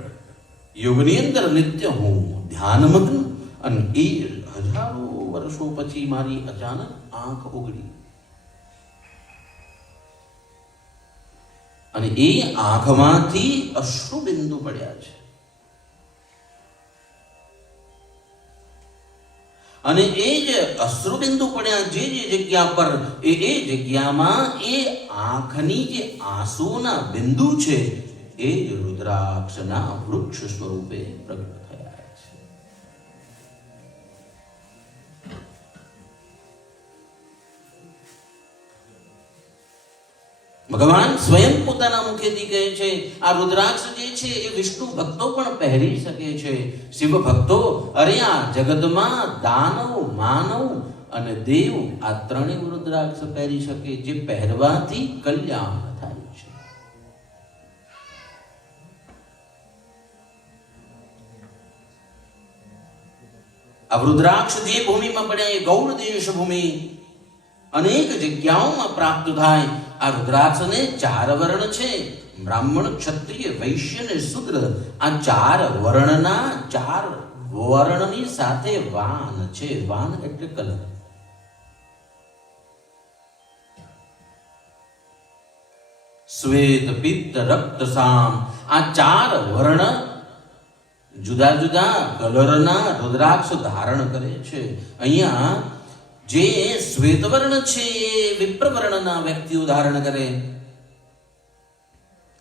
યોગની અંદર નિત્ય હું ધ્યાનમગ્ન, અને એ હજારો વર્ષો પછી મારી અચાનક આંખ ઉઘડી, અને એ આંખમાંથી અશ્રુ બિંદુ પડ્યા છે. અને એ જ અશ્રુબિંદુ પડ્યા જે જગ્યા પર, એ જગ્યામાં એ આંખની જે આંસુના બિંદુ છે એ જ રુદ્રાક્ષના વૃક્ષ સ્વરૂપે પ્રગટ થયા છે. ભગવાન સ્વયં પોતાના મુખેથી કહે છે, આ રુદ્રાક્ષ જે છે એ વિષ્ણુ ભક્તો પણ પહેરી શકે છે. શિવ ભક્તો, અરે આ જગતમાં દાનવ, માનવ અને દેવ આ ત્રણેય રુદ્રાક્ષ પહેરી શકે, જે પહેરવાથી કલ્યાણ થાય છે. આ રુદ્રાક્ષ જે ભૂમિમાં પડ્યા એ ગૌડ દેશ ભૂમિ અનેક જગ્યાઓમાં પ્રાપ્ત થાય. આ રુદ્રાક્ષને 4 વર્ણ છે, બ્રાહ્મણ, ક્ષત્રિય, વૈશ્ય અને શૂદ્ર. આ 4 વર્ણના 4 વર્ણની સાથે વાન છે. વાન એટલે કલર. શ્વેત, પિત્ત, રક્ત, સામ, આ 4 વર્ણ જુદા જુદા કલરના રુદ્રાક્ષ ધારણ કરે છે. અહીંયા જે શ્વેતવર્ણ છે એ વિપ્રવર્ણના વ્યક્તિઓ ધારણ કરે,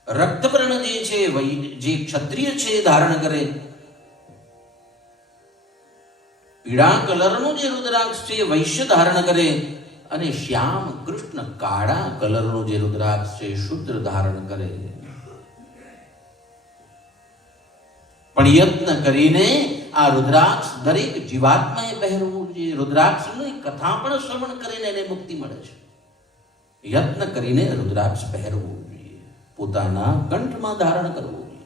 રક્તવર્ણ જે છે જે ક્ષત્રિય છે એ ધારણ કરે, પીળા કલરનો જે રુદ્રાક્ષ છે એ વૈશ્ય ધારણ કરે, અને શ્યામ, કૃષ્ણ, કાળા કલરનો જે રુદ્રાક્ષ છે એ શૂદ્ર ધારણ કરે. પણ યત્ન કરીને આ રુદ્રાક્ષ દરેક જીવાત્માએ પહેરવું જોઈએ. રુદ્રાક્ષની કથા પણ શ્રવણ કરીને એને મુક્તિ મળે છે. યત્ન કરીને રુદ્રાક્ષ પહેરવું જોઈએ, પોતાના કંઠમાં ધારણ કરવું જોઈએ.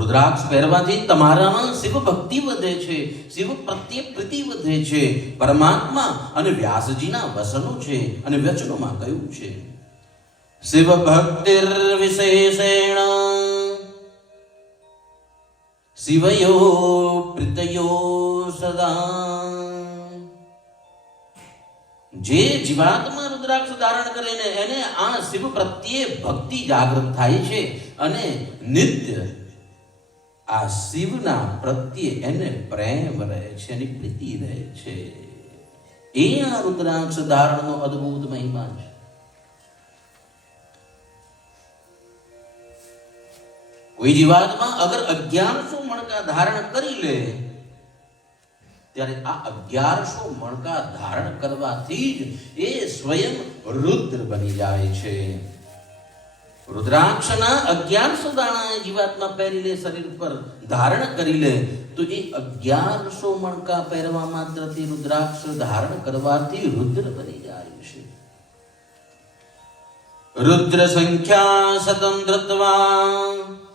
રુદ્રાક્ષ પહેરવાથી તમારામાં શિવ ભક્તિ વધે છે, શિવ પ્રત્યે પ્રીતિ વધે છે. પરમાત્મા અને વ્યાસજીના વસનો છે, અને વચનોમાં કહ્યું છે, શિવ ભક્તિર વિશેષેણ શિવયો પ્રીતયો સદા. જે જીવાત્મા રુદ્રાક્ષ ધારણ કરે ને એને આ શિવ પ્રત્યે ભક્તિ જાગૃત થાય છે, અને નિત્ય આ શિવના પ્રત્યે એને પ્રેમ રહે છે, એની પ્રીતિ રહે છે. એ આ રુદ્રાક્ષ ધારણનો અદ્ભુત મહિમા છે. કોઈ જીવાત્મા અગર 1100 મણકા ધારણ કરી લે, ત્યારે આ 1100 મણકા ધારણ કરવાથી જ એ સ્વયં રુદ્ર બની જાય છે. રુદ્રાક્ષના 1100 દાણા જીવાત્મા પહેરી લે, શરીર પર ધારણ કરી લે, તો એ 1100 મણકા પહેરવા માત્રથી રુદ્રાક્ષ ધારણ કરવાથી રુદ્ર બની જાય છે. રુદ્ર સંખ્યા શતમ ધૃત્વા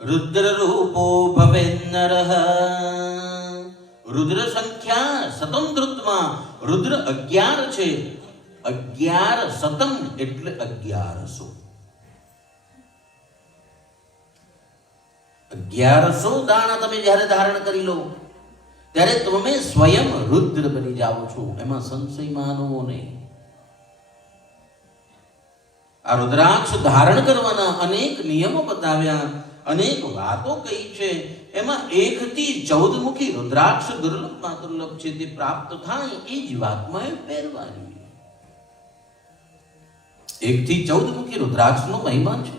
રુદ્ર રૂપો ભવેન્નરઃ. રુદ્ર સંખ્યા શતમ ધૃત્વા, રુદ્ર 11 છે. 11 શતમ એટલે 1100. 1100 દાણા તમે જ્યારે ધારણ કરી લો ત્યારે તમે સ્વયં રુદ્ર બની જાઓ છો, એમાં સંશય માનવો નહીં. આ રુદ્રાક્ષ ધારણ કરવાના અનેક નિયમો બતાવ્યા, અનેક વાતો કહી છે. એમાં 1 થી 14 મુખી રુદ્રાક્ષ દુર્લભમાં દુર્લભ છે. તે પ્રાપ્ત થાય એ જીવાત્માએ પહેરવા જોઈએ. 1 થી 14 મુખી રુદ્રાક્ષનો મહિમા છે.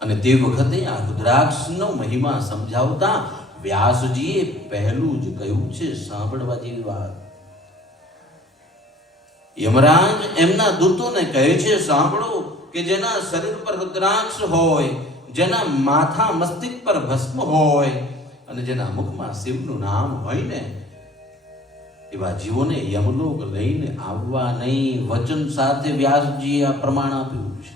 અને તે વખતે આ રુદ્રાક્ષનો મહિમા સમજાવતા વ્યાસજીએ પહેલું જ કહ્યું છે, સાંભળવા જેવી વાત. યમરાજ એમના દૂતોને કહે છે, સાંભળો કે જેના શરીર પર રુદ્રાક્ષ હોય, જેના માથા મસ્તિષ્ક પર ભસ્મ હોય અને જેના મુખમાં શિવનું નામ હોય ને, એવા જીવોને યમલોક લઈને આવવા નહીં. વચન સાથે વ્યાસજીએ આ પ્રમાણ આપ્યું છે.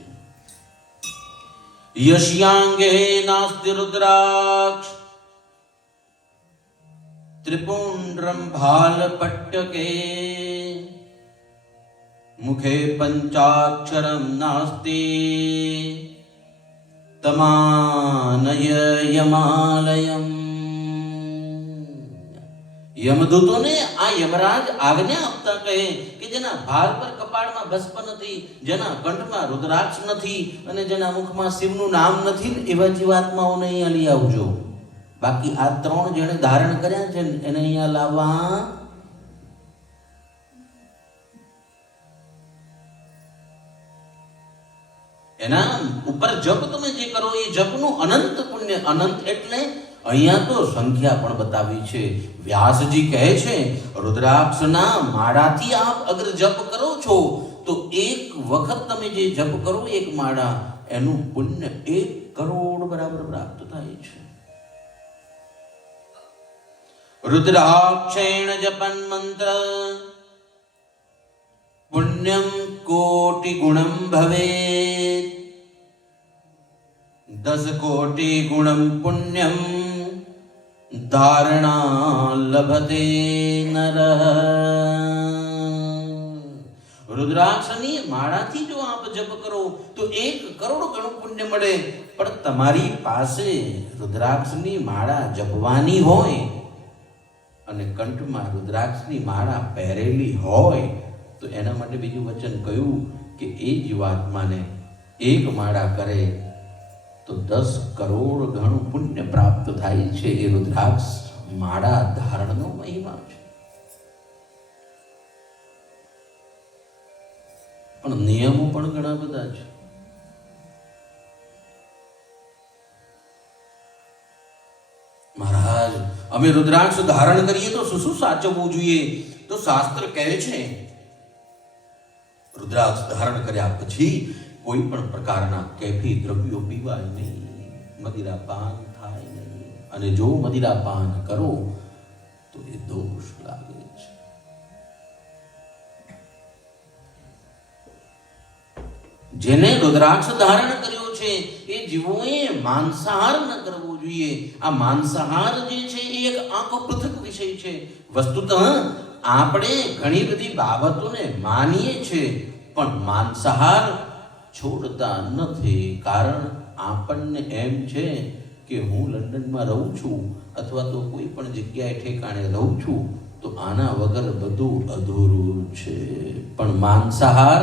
યશ્યાંગે નાસ્તિ રુદ્રાક્ષ ત્રિપુંડ્રમ ભાલપટ્ટકે મુખે પંચાક્ષરમ નાસ્તિ તમાનય યમાલયમ. યમદૂતોને આ યમરાજ આજ્ઞા આપતા કહે કે જેના ભાલ પર કપાળમાં ભસ્મ નથી, જેના કંઠમાં રુદ્રાક્ષ નથી અને જેના મુખમાં શિવનું નામ નથી, એવા જીવાત્માઓને અહીંયા લઈ આવજો. બાકી આ 3 જેણે ધારણ કર્યા છે એને અહીંયા લાવવા. એના ઉપર જપ તમે જે કરો એ જપનું અનંત પુણ્ય. અનંત એટલે અહીંયા તો સંખ્યા પણ બતાવી છે. વ્યાસજી કહે છે, રુદ્રાક્ષના માળાથી આપ અગર જપ કરો છો તો 1 વખત તમે જે જપ કરો 1 માળા, એનું પુણ્ય 1 કરોડ બરાબર પ્રાપ્ત થાય છે. રુદ્રાક્ષેણ જપન મંત્ર પુણ્યમ કોટિ ગુણમ ભવેત. 10 કોટિ ગુણમ પુણ્યમ ધારણા લભતે નરઃ. રુદ્રાક્ષની માળાથી જો આપ જપ કરો તો 1 કરોડ ગણું પુણ્ય મળે. પણ તમારી પાસે રુદ્રાક્ષની માળા જપવાની હોય અને કંઠમાં રુદ્રાક્ષની માળા પહેરેલી હોય તો એના માટે બીજું વચન કહ્યું કે એ જીવાત્માને 1 માળા કરે તો 10 કરોડ ગણું પુણ્ય પ્રાપ્ત થાય છે. એ રુદ્રાક્ષ માળા ધારણનો મહિમા છે. પણ નિયમો પણ ઘણા બધા છે. મહારાજ, અમે રુદ્રાક્ષ ધારણ કરીએ તો શું સાચવવું જોઈએ? તો શાસ્ત્ર કહે છે, રુદ્રાક્ષ ધારણ કર્યા પછી કોઈ પણ પ્રકારના કેફી દ્રવ્યો પીવાય નહીં, મદિરા પાન થાય નહીં. અને જો મદિરા પાન કરો તો એ દોષ લાગે છે. જેને રુદ્રાક્ષ ધારણ કર્યો છે એ જીવોએ માંસાહાર ન કરવો જોઈએ. આ માંસાહાર જે છે એ એક આખો પૃથક વિષય છે. વસ્તુતઃ આપણે ઘણી બધી બાબતોને માનીએ છીએ પણ માંસાહાર છોડતા નથી. કારણ આપણને એમ છે કે હું લંડનમાં રહું છું અથવા તો કોઈ પણ જગ્યાએ ઠેકાણે રહું છું તો આના વગર બધું અધૂરું છે. પણ માંસાહાર,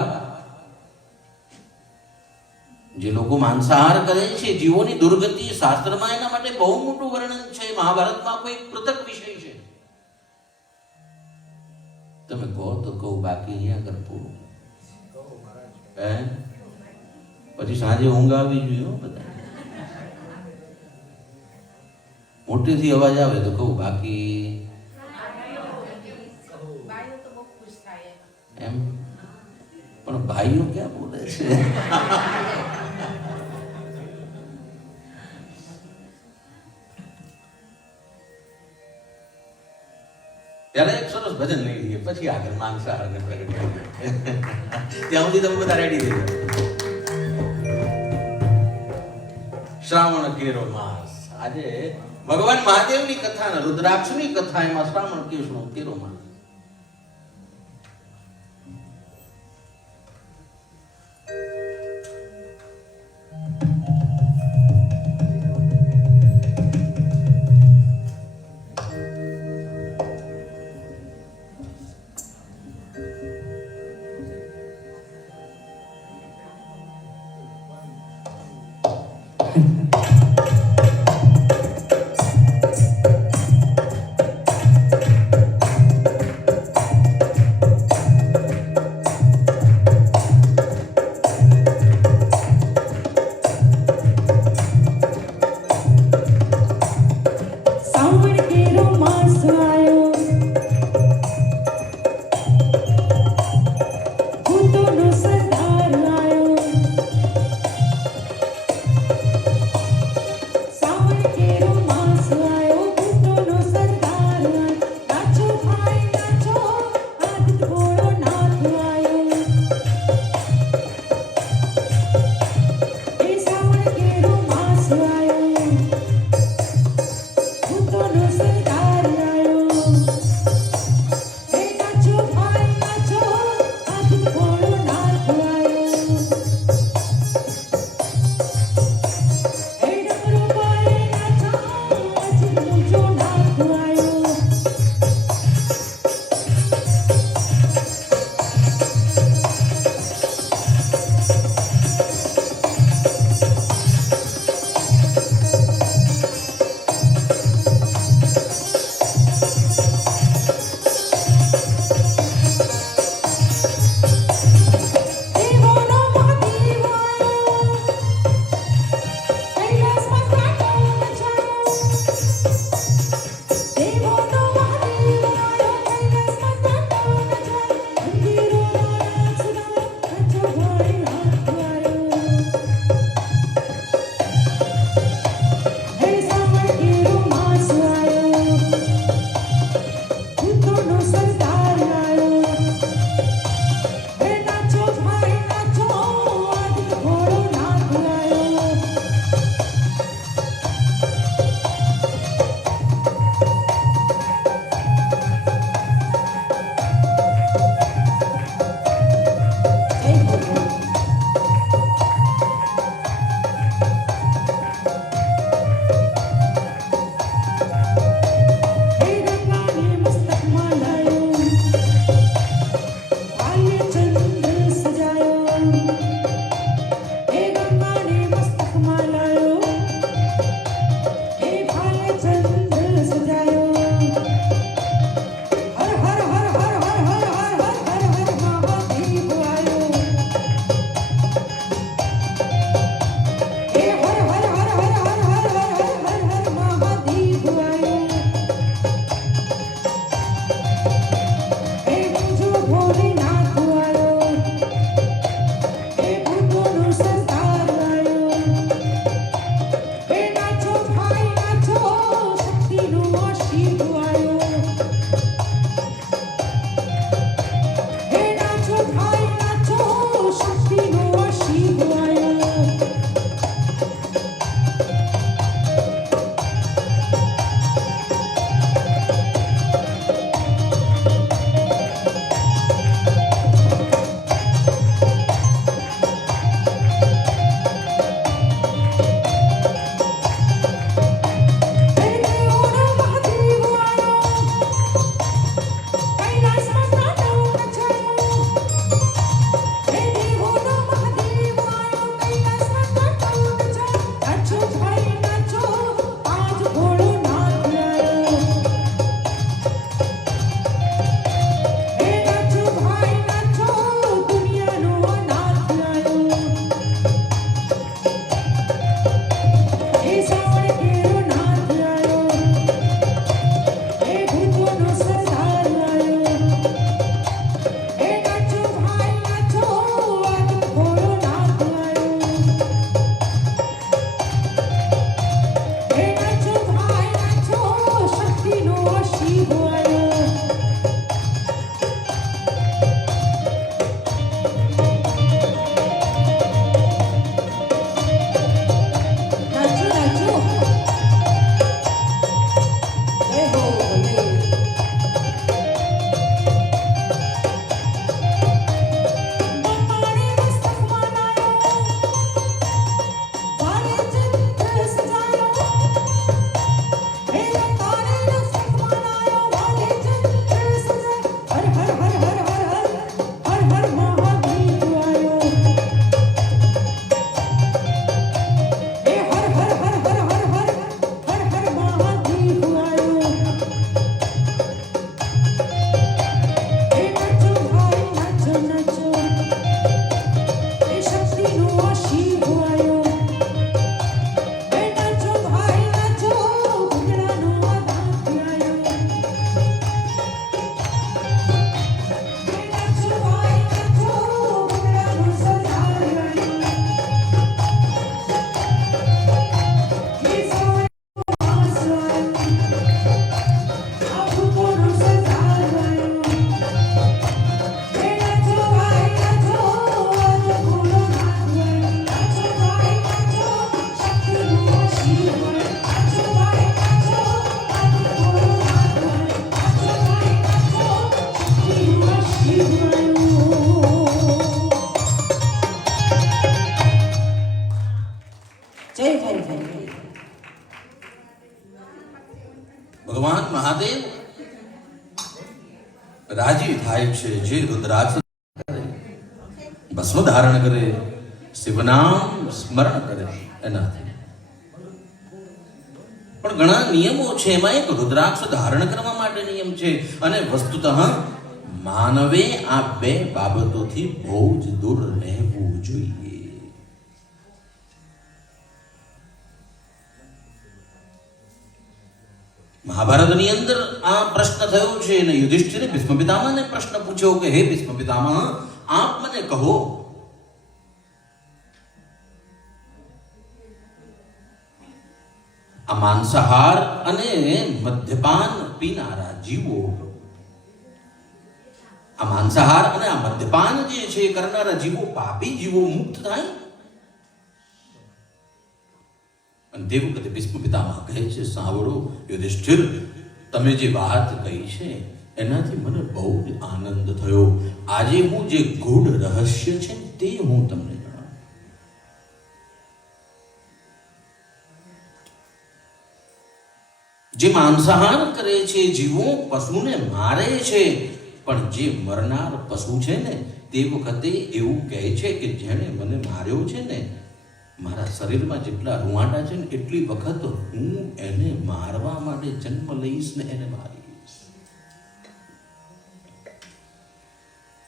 જે લોકો માંસાહાર કરે છે જીવોની દુર્ગતિ, શાસ્ત્રમાં એના માટે બહુ મોટું વર્ણન છે. મહાભારતમાં કોઈ પૃથક વિષય છે. તમે કહો તો કહું, બાકી અહીંયા કર પૂરું. પછી સાંજે ઊંઘ આવી જોઈએ બધા. મોટેથી અવાજ આવે તો કહું, બાકી એમ. પણ ભાઈઓ ક્યાં બોલે છે? ત્યારે એક સરસ ભજન લઈ લઈએ, પછી આગળ માંસાહાર ત્યાં સુધી તમે બધા રેડી થઈ જાઓ. શ્રાવણ કેરો માસ. આજે ભગવાન મહાદેવની કથા, રુદ્રાક્ષની કથા, એમાં શ્રાવણ કેરો માસ. સાવણ કેરો માસ આયો ભૂતોનો સરદાર આયો જય જય જય જય. ભગવાન મહાદેવ રાજી થાય છે જે રુદ્રાક્ષ કરે, ભસ્મ ધારણ કરે, શિવનામ સ્મરણ કરે એનાથી. પણ ઘણા નિયમો છે, એમાં એક રુદ્રાક્ષ ધારણ કરવા માટે નિયમ છે. અને વસ્તુતઃ માનવે આ બે બાબતોથી બહુ જ દૂર રહેવું જોઈએ. મહાભારતની અંદર આ પ્રશ્ન થયો છે અને યુધિષ્ઠિરે ભીષ્મ પિતામહને પ્રશ્ન પૂછ્યો કે હે ભીષ્મ પિતામહ, આપ મને કહો, આ માંસાહાર અને મદ્યપાન પીનારા જીવો, આ માંસાહાર અને આ મદ્યપાન જે છે એ કરનારા જીવો, પાપી જીવો મુક્ત થાય? અને તે વખતે ભીષ્મ પિતામહ કહે છે, સાંભળો યુધિષ્ઠિર, તમે જે વાત કહી છે એનાથી મને બહુ જ આનંદ થયો. આજે હું જે ગૂઢ રહસ્ય છે તે હું તમને જણાવું. જે માંસાહાર કરે છે જીવો, પશુને મારે છે, પણ જે મરનાર પશુ છે ને તે વખતે એવું કહે છે કે જેણે મને માર્યો છે ને, મારા શરીરમાં જેટલા રૂવાટા છે ને એટલી વખત હું એને મારવા માટે જન્મ લઈશ ને એને મારીશ.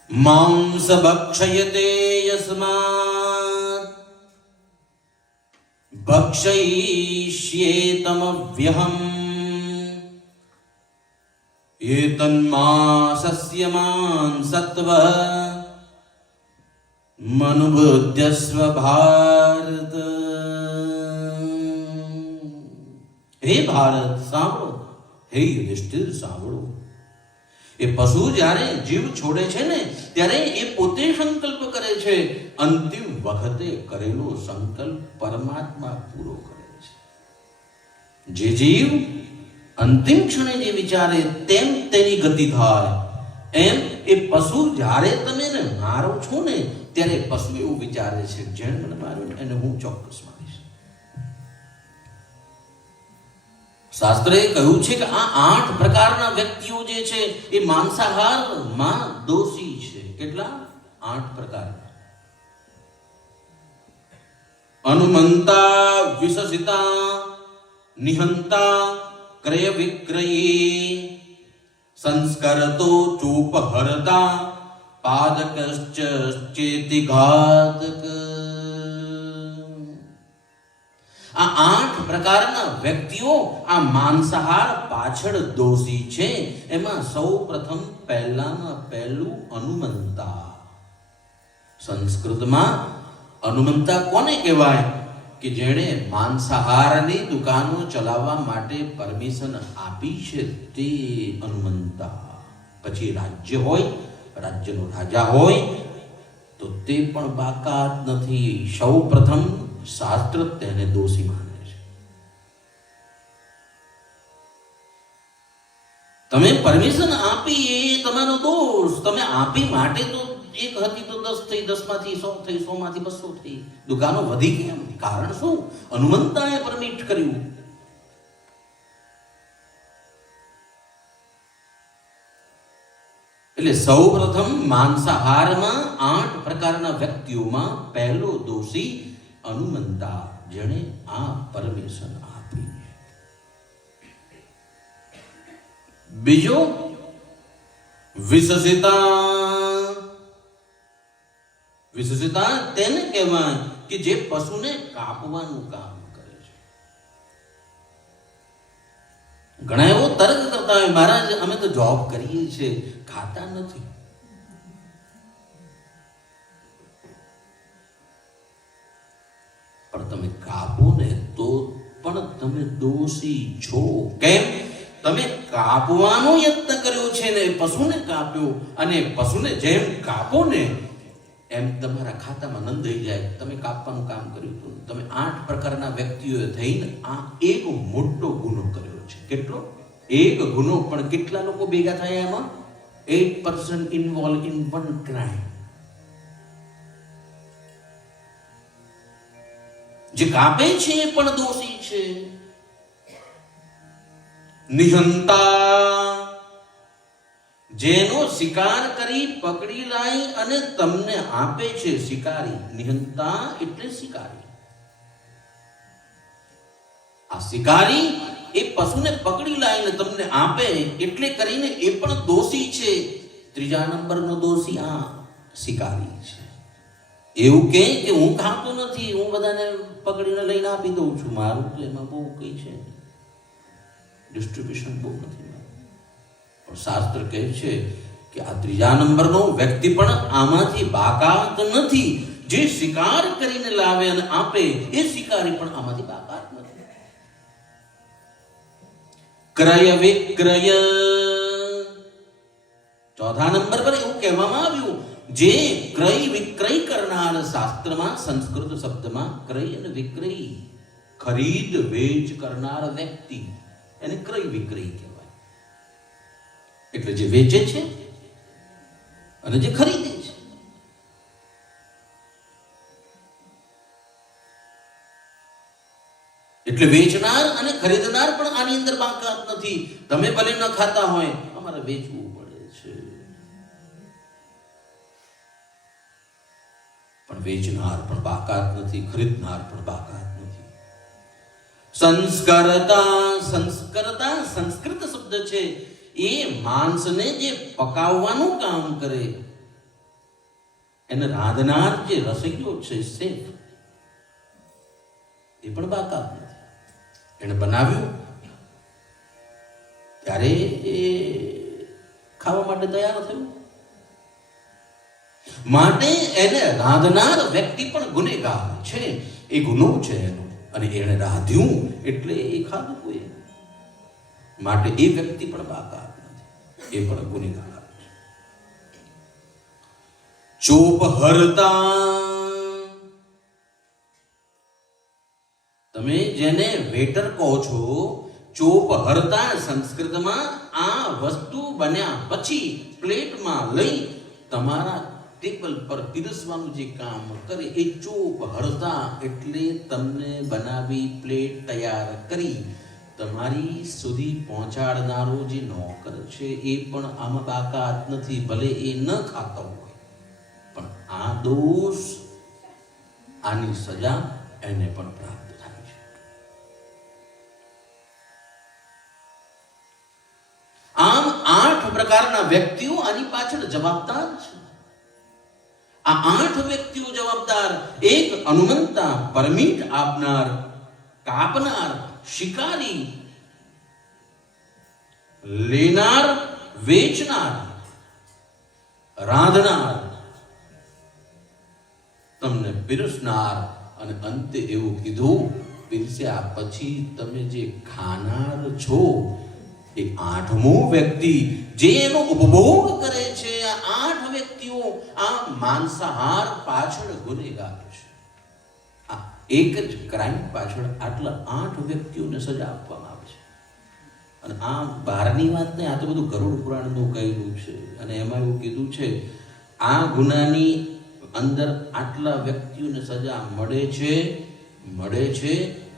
માંસ ભક્ષયતે યસ્માત ભક્ષયિષ્યેતમવ્યહમ એતન્માસસ્ય માંસત્વ મનુબુદ્ધસ્વ ભારત. હે ભારત સાંભળો, હે યુધિષ્ઠિર સાંભળો. એ પશુ જ્યારે જીવ છોડે છે ને ત્યારે એ પોતે સંકલ્પ કરે છે, અંતિમ વખતે કરેલો સંકલ્પ પરમાત્મા પૂરો કરે છે. જે જીવ અંતિમ ક્ષણે જે વિચારે તેમ તેની ગતિ થાય. એમ એ પશુ જ્યારે તમે એને મારો છો ને ત્યારે પશુ એવું વિચારે છે, જેણે મને માર્યું એને હું ચોક્કસ મારીશ. શાસ્ત્રએ કહ્યું છે કે આ 8 પ્રકારના વ્યક્તિઓ જે છે એ માંસાહારમાં દોષી છે. કેટલા? 8 પ્રકારના. અનુમંતા, વિશસિતા, નિહંતા, ક્રય વિક્રયી, સંસ્કરતો ચોપહરતા, પાદકશ્ચ ચેતિઘાતક. આ 8 પ્રકારના વ્યક્તિઓ આ માંસાહાર પાછળ દોષી છે. એમાં સૌ પ્રથમ પહેલામાં પહેલું અનુમંતા. સંસ્કૃતમાં અનુમંતા કોને કહેવાય? કે જેણે માંસાહારની દુકાનો ચલાવવા માટે પરમિશન આપી છે તે અનુમંતા. પછી રાજ્ય હોય, રાજ્યનો રાજા હોય તો તે પણ બાકાત નથી. સૌ પ્રથમ શાસ્ત્ર તેને દોષી માને છે. તમે પરમિશન આપી એ તમારો દોષ. તમે આપી માટે તો 1 હતી તો 10 થઈ, 10 માંથી 100 થઈ, 100 માંથી 200 થઈ. દુકાનો વધી કેમ? કારણ શું? હનુમંતાએ પરમિટ કર્યું. એટલે સૌ પ્રથમ માંસાહારમાં 8 પ્રકારના વ્યક્તિઓમાં પહેલો દોષી અનુમંતા, જેણે આ પરમિશન આપી. બીજો વિશસિતા. વિશસિતા તેને કહેવાય કે જે પશુને કાપવાનું કામ કરે છે. ઘણા એવો તર્ક કરતા હોય, મહારાજ અમે તો જોબ કરીએ છીએ, ખાતા નથી. પણ તમે કાપો ને તો પણ તમે દોષી છો. કેમ? તમે કાપવાનો યત્ન કર્યો છે ને પશુને કાપ્યો, અને પશુને જેમ કાપો ને એમ તમારા ખાતામાં નોંધાઈ જાય તમે કાપવાનું કામ કર્યું હતું. તમે 8 પ્રકારના વ્યક્તિઓએ થઈને આ એક મોટો ગુનો કર્યો છે. કેટલો? એક ગુનો. પણ કેટલા લોકો ભેગા થયા એમાં? 8% ઇન્વોલ્વ ઇન વન ક્રાઇમ. જે કાપે છે એ પણ દોષી છે. નિહંતા, જેનો શિકાર કરી પકડી લાવી અને તમને આપે છે, શિકારી. નિહંતા એટલે શિકારી. આ શિકારી એ પશુને પકડી લાવીને તમને આપે એટલે કરીને એ પણ દોષી છે. ત્રીજા નંબરનો દોષી આ શિકારી છે. એવું કે હું ખાતો નથી, હું બધાને પકડીને લઈને આપી દઉં છું, મારું તો એમાં બહુ કઈ છે, ડિસ્ટ્રીબ્યુશન બહુ નથી. પણ શાસ્ત્ર કહે છે કે આ ત્રીજા નંબરનો વ્યક્તિ પણ આમાંથી બાકાત નથી. જે શિકાર કરીને લાવે અને આપે એ શિકારી પણ આમાંથી બાકાત નથી. ક્રય વિક્રય, ચોથા નંબર પર એવું કહેવામાં આવ્યું, જે ક્રય વિક્રય કરનાર, શાસ્ત્રમાં સંસ્કૃત શબ્દમાં ક્રય અને વિક્રય, ખરીદ વેચ કરનાર વ્યક્તિ, એને ક્રય વિક્રય કહેવાય. એટલે જે વેચે છે અને જે ખરીદે છે. એટલે વેચનાર અને ખરીદનાર પણ આની અંદર બાકાત નથી. તમે ભલે ન ખાતા હોય, અમારે વેચવું પડે છે, પણ વેચનાર પણ બાકાત નથી, ખરીદનાર પણ બાકાત નથી. સંસ્કરતા, સંસ્કરતા સંસ્કૃત શબ્દ છે. એ માંસને જે પકાવવાનું કામ કરે, એને રાંધનાર જે રસોઈયો છે, શેફ, એ પણ બાકાત નથી. એને બનાવ્યું ત્યારે એ ખાવા માટે તૈયાર થયું. માટે એને રાંધનાર વ્યક્તિ પણ ગુનેગાર છે. એ ગુનો છે એનો, અને એને રાંધ્યું એટલે એ ખાધું કોઈ, માટે એ વ્યક્તિ પણ બાકાત નથી, એ પણ ગુનેગાર છે. ચોપ હરતા, તમે જેને વેટર કહો છો, ચોપ હરતા સંસ્કૃતમાં આ વસ્તુ બન્યા પછી પ્લેટમાં લઈ તમારા ટેબલ પર પીરસવાનું જે કામ કરે એ ચોપ હરતા. એટલે તમને બનાવી પ્લેટ તૈયાર કરી તમારી સુધી પહોંચાડનારો જે નોકર છે એ પણ આમાં બાકાત નથી, ભલે એ ન ખાતો હોય, પણ આ દોષ, આની સજા એને પણ પ્રાપ્ત થાય છે. આમ 8 પ્રકારના વ્યક્તિઓ આની પાછળ જવાબદાર છે. આ 8 વ્યક્તિઓ જવાબદાર: એક અનુમંતા, પરમિટ આપનાર, કાપનાર, શિકારી, લેનાર, વેચનાર, રાંધનાર, તમને પીરસનાર, અને અંતે એવું કીધું, પીરસ્યા પછી તમે જે ખાનાર છો એ 8મો વ્યક્તિ જે એનો ઉપભોગ કરે છે. આ 8 વ્યક્તિઓ આ માંસાહાર પાછળ ગુનેગાર છે. આ એક જ ક્રાઇમ પાછળ આટલા 8 વ્યક્તિઓને સજા આપવામાં આવે છે. અને આ બહારની વાત નહીં, આ તો બધું ગરુડ પુરાણનું કહેલું છે. અને એમાં એવું કીધું છે, આ ગુનાની અંદર આટલા વ્યક્તિઓને સજા મળે છે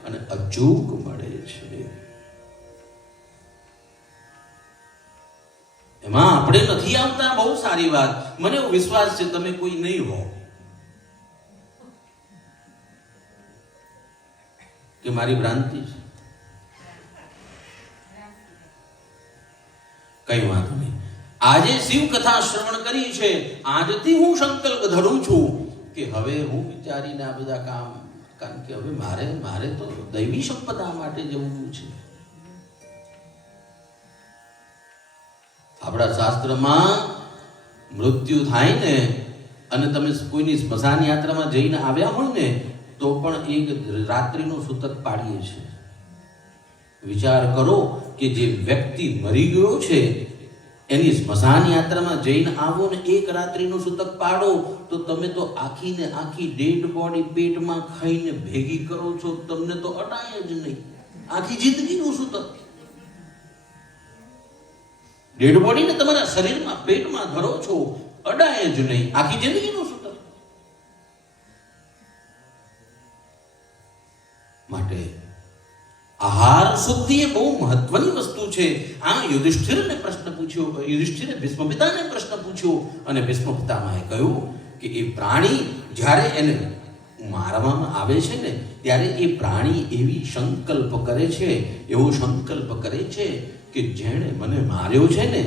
અને અચૂક મળે છે. એમાં આપણે નથી આવતા, બહુ સારી વાત. મને એવો વિશ્વાસ છે તમે કોઈ નહીં હો કે મારી ભ્રાંતિ છે. કઈ વાંધો નહીં. આજે શિવ કથા શ્રવણ કરી છે, આજથી હું સંકલ્પ ધરું છું કે હવે હું વિચારીને આ બધા કામ, કારણ કે હવે મારે તો દૈવી સંપદા માટે જવું છે. આપણા શાસ્ત્રમાં મૃત્યુ થાય ને અને તમે કોઈની સ્મશાન યાત્રામાં જઈને આવ્યા હોય ને તો પણ એક રાત્રિનું સૂતક પાડીએ છીએ. વિચાર કરો કે જે વ્યક્તિ મરી ગયો છે એની સ્મશાન યાત્રામાં જઈને આવો ને એક રાત્રિનું સૂતક પાડો તો તમે તો આખીને આખી ડેડ બોડી પેટમાં ખાઈને ભેગી કરો છો, તમને તો અટાય જ નહીં. આખી જિંદગીનું સૂતક, ડેડ બોડીને તમારા શરીરમાં પેટમાં ધરો છો, અડાય જ નહીં, આખી જિંદગીનું સૂતક. આહાર શુદ્ધિ એ બહુ મહત્વની વસ્તુ છે. આ યુધિષ્ઠિરને પ્રશ્ન પૂછ્યો, યુધિષ્ઠિરે ભીષ્મ પિતાને પ્રશ્ન પૂછ્યો અને ભીષ્મ પિતામહે કહ્યું કે એ પ્રાણી જ્યારે એને મારવામાં આવે છે ને ત્યારે એ પ્રાણી એવી સંકલ્પ કરે છે, એવો સંકલ્પ કરે છે કે જેણે મને માર્યો છે ને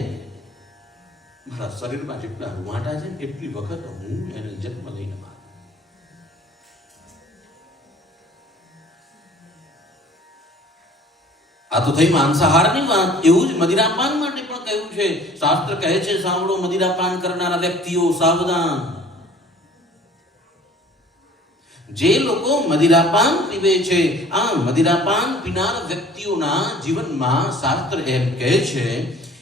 મારા શરીરમાં જેટલા રૂવાટા છે એટલી વખત હું એને જન્મ લઈને મારું. આ તો થઈ માંસાહારની વાત. એવું જ મદિરાપાન માટે પણ કહ્યું છે. શાસ્ત્ર કહે છે, સાંભળો મદિરાપાન કરનારા વ્યક્તિઓ સાવધાન. જે લોકો મદિરાપાન પીવે છે, આ મદિરાપાન પીનાર વ્યક્તિઓના જીવનમાં શાસ્ત્ર એમ કહે છે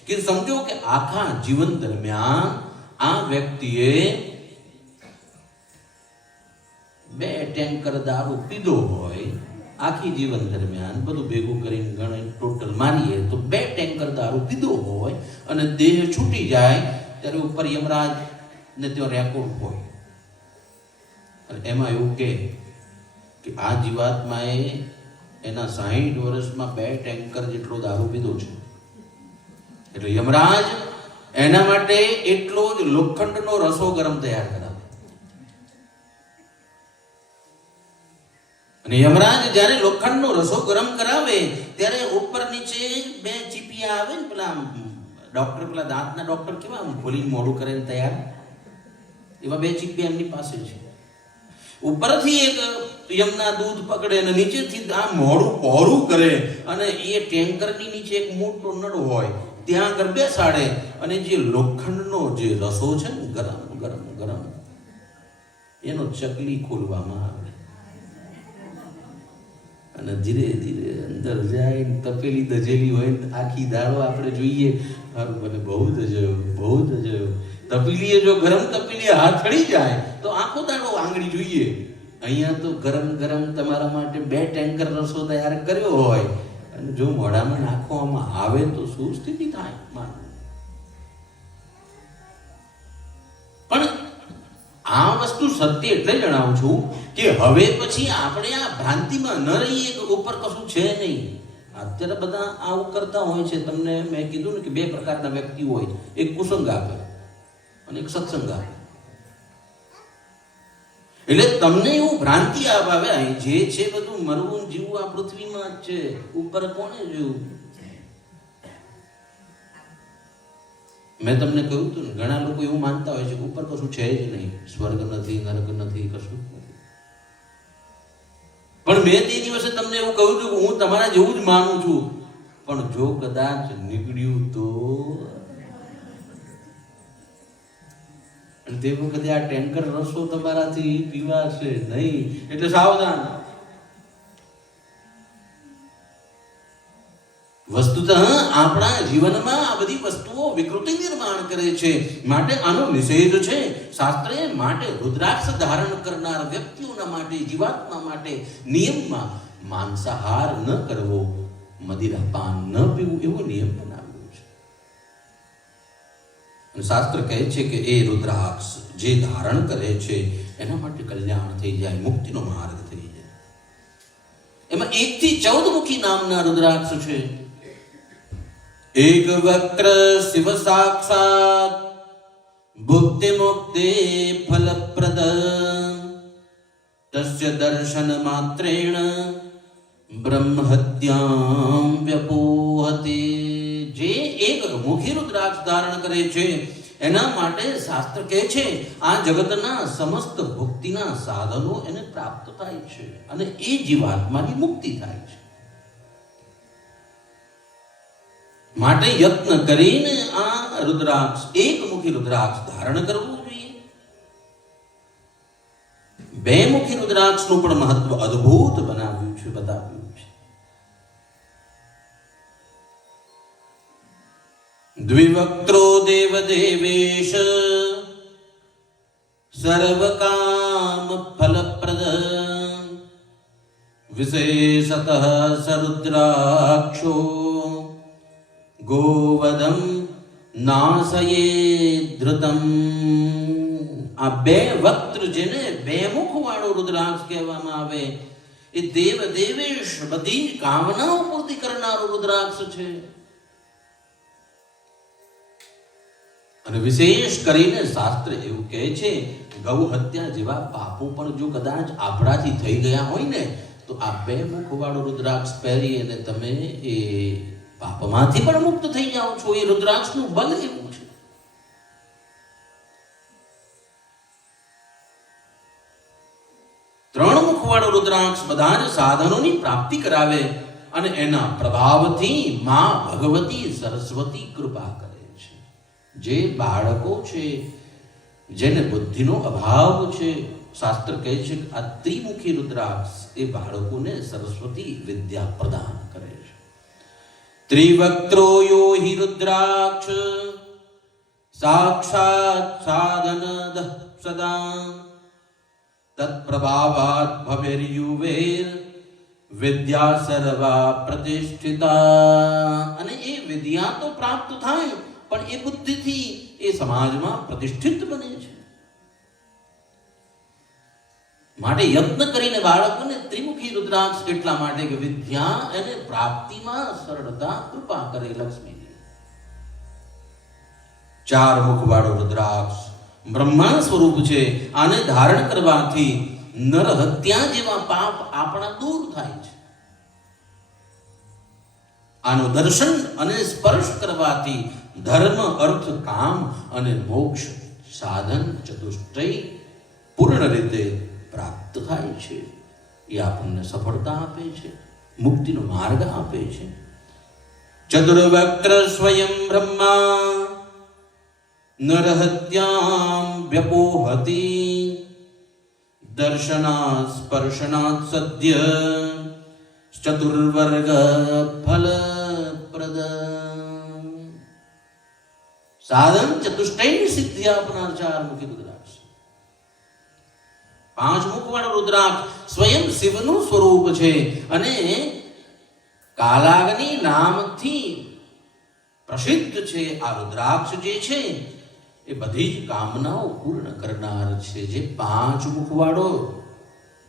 કે સમજો કે આખા જીવન દરમિયાન આ વ્યક્તિએ 2 ટેન્કર દારૂ પીધો હોય, આખી જીવન દરમિયાન બધું ભેગું કરીને ગણે ટોટલ મારીએ તો 2 ટેન્કર દારૂ પીધો હોય અને દેહ છૂટી જાય ત્યારે ઉપર યમરાજ ને ત્યાં રેકોર્ડ હોય અને એમાં એવું કે આ જીવાત્માએ એના 60 વર્ષમાં 2 ટેન્કર જેટલો દારૂ પીધો છે. એટલે યમરાજ એના માટે એટલો જ લોખંડનો રસો ગરમ તૈયાર કરાવે. અને યમરાજ જ્યારે લોખંડનો રસો ગરમ કરાવે ત્યારે ઉપર નીચે 2 ચીપિયા આવે ને, પેલા ડોક્ટર, પેલા દાંતના ડોક્ટર કેવા આમ ખોલીને મોઢું કરે ને તૈયાર, એવા 2 ચીપિયા એમની પાસે છે. ઉપરથી એક યમના દૂધ પકડે અને નીચેથી આ મોઢું પહોળું કરે અને એ ટેન્કરની નીચે એક મોટો નળ હોય ત્યાં આગળ બેસાડે અને જે લોખંડનો જે રસો છે ને ગરમ ગરમ ગરમ એનો ચકલી ખોલવામાં આવે અને ધીરે ધીરે અંદર જાય. તપેલી દજેલી હોય ને આખી દાડો આપણે જોઈએ, મને બહુ દજાયો. તપેલીએ જો ગરમ તપેલીએ હાથ ચડી જાય તો આખો દાડો આંગળી જોઈએ. અહીંયા તો ગરમ ગરમ તમારા માટે 2 ટેન્કર રસો તૈયાર કર્યો હોય અને જો મોઢામાં નાખવામાં આવે તો શું સ્થિતિ થાય? પણ આ વસ્તુ સત્ય એટલે જણાવું છું કે હવે પછી આપણે આ ભ્રાંતિમાં ન રહીએ કે ઉપર કશું છે નહીં. અત્યારે બધા આવું કરતા હોય છે. તમને મેં કીધું ને કે 2 પ્રકારના વ્યક્તિ હોય, એક કુસંગ આપે અને એક સત્સંગ આપે. એટલે તમને એવું ભ્રાંતિ આવે જે છે બધું મરવું જીવવું આ પૃથ્વીમાં જ છે, ઉપર કોને જોયું? મેં તમને કહ્યું હતું ને, ઘણા લોકો એવું માનતા હોય છે કે ઉપર કશું છે જ નહીં, સ્વર્ગ નથી, નરક નથી, કશું નથી. પણ મેં તે દિવસે તમને એવું કહ્યું હતું કે હું તમારા જેવું જ માનું છું, પણ જો કદાચ નીકળ્યું તો તે વખતે આ ટેન્કર રસો તમારાથી પીવાશે નહીં. એટલે સાવધાન. વસ્તુતઃ આપણા જીવનમાં આ બધી વસ્તુઓ વિકૃતિ નિર્માણ કરે છે, માટે આનો નિષેધ છે શાસ્ત્રે. માટે રુદ્રાક્ષ ધારણ કરનાર વ્યક્તિઓના માટે, જીવાત્મા માટે નિયમમાં માંસાહાર ન કરવો, મદિરાપાન ન પીવું એવો નિયમ બનાવ્યો છે. અને શાસ્ત્ર કહે છે કે એ રુદ્રાક્ષ જે ધારણ કરે છે એના માટે કલ્યાણ થઈ જાય, મુક્તિનો માર્ગ થઈ જાય. એમાં 1 થી 14 મુખી નામના રુદ્રાક્ષ છે. એક વક્ર શિવ સાક્ષાત ભુક્તિ મુક્તિ ફલપ્રદ તસ્ય દર્શન માત્રેણ બ્રહ્મ હત્યામ વ્યપોહતે. જે એક મુખી રુદ્રાક્ષ ધારણ કરે છે એના માટે શાસ્ત્ર કહે છે આ જગતના સમસ્ત ભુક્તિના સાધનો એને પ્રાપ્ત થાય છે અને એ જીવાત્માની મુક્તિ થાય છે. માટે યત્ન કરીને આ રુદ્રાક્ષ, એક મુખી રુદ્રાક્ષ ધારણ કરવું જોઈએ. 2 મુખી રુદ્રાક્ષનું પણ મહત્વ અદ્ભુત બનાવ્યું છે, બતાવ્યું છે. દ્વિવક્ત્રો દેવદેવેશ સર્વકામ ફલપ્રદ વિશેષતઃ સરુદ્રાક્ષો ગોવદમ નાસયે ધૃતમ. આ 2 વક્ત્ર જેને 2 મુખ વાળો રુદ્રાક્ષ કહેવામાં આવે એ દેવ દેવેશ બધી જ કામનાઓ પૂર્તિ કરનારો રુદ્રાક્ષ છે. અને વિશેષ કરીને શાસ્ત્ર એવું કહે છે ગૌ હત્યા જેવા પાપો પણ જો કદાચ આપણાથી થઈ ગયા હોય ને તો આ 2 મુખવાળો રુદ્રાક્ષ પહેરી અને તમે એ પાપમાંથી પણ મુક્ત થઈ જાઓ છો. એ રુદ્રાક્ષનું બલ એવું છે. ત્રણ મુખવાળો રુદ્રાક્ષ બધા જ સાધનોની પ્રાપ્તિ કરાવે અને એના પ્રભાવથી માં ભગવતી સરસ્વતી કૃપા કરે છે. જે બાળકો છે જેને બુદ્ધિનો અભાવ છે, શાસ્ત્ર કહે છે કે આ ત્રિમુખી રુદ્રાક્ષ એ બાળકોને સરસ્વતી વિદ્યા પ્રદાન કરે છે. ત્રિવક્ત્રો યો હિ રુદ્રાક્ષ સાક્ષાત સાધનદ સદા તત્પ્રભાવાત ભવેર્યુવેર વિદ્યા સર્વા પ્રતિષ્ઠિતા. અને એ વિદ્યા તો પ્રાપ્ત થાય પણ એ બુદ્ધિથી એ સમાજમાં પ્રતિષ્ઠિત બને છે. માટે યત્ન કરીને બાળકોને ત્રિમુખી રુદ્રાક્ષ એટલા માટે કે વિદ્યા અને પ્રાપ્તિમાં સરળતા કૃપા કરે લક્ષ્મીજી. 4 મુખવાળો રુદ્રાક્ષ બ્રહ્મા સ્વરૂપ છે. આને ધારણ કરવાથી નર હત્યા જેવા પાપ આપણા દૂર થાય છે. આનું દર્શન અને સ્પર્શ કરવાથી ધર્મ અર્થ કામ અને મોક્ષ સાધન ચતુષ્ટય પૂર્ણ રીતે પ્રાપ્ત થાય છે. એ આપણને સફળતા આપે છે, મુક્તિનો માર્ગ આપે છે. ચતુર્વક્ત્ર સ્વયં બ્રહ્મા નરહત્યામ વ્યપોહતી દર્શનાत् સ્પર્શનાत् સદ્ય ચતુર્વર્ગ ફલપ્રદ. સાધન ચતુષ્ટયની સિદ્ધિ આપનાર 4 મુખી રુદ્રાક્ષ. 5 મુખવાળો રુદ્રાક્ષ સ્વયં શિવનું સ્વરૂપ છે અને કાલાગ્નિ નામથી પ્રસિદ્ધ છે. આ રુદ્રાક્ષ જે છે એ બધી જ કામનાઓ પૂર્ણ કરનાર છે. જે 5 મુખવાળો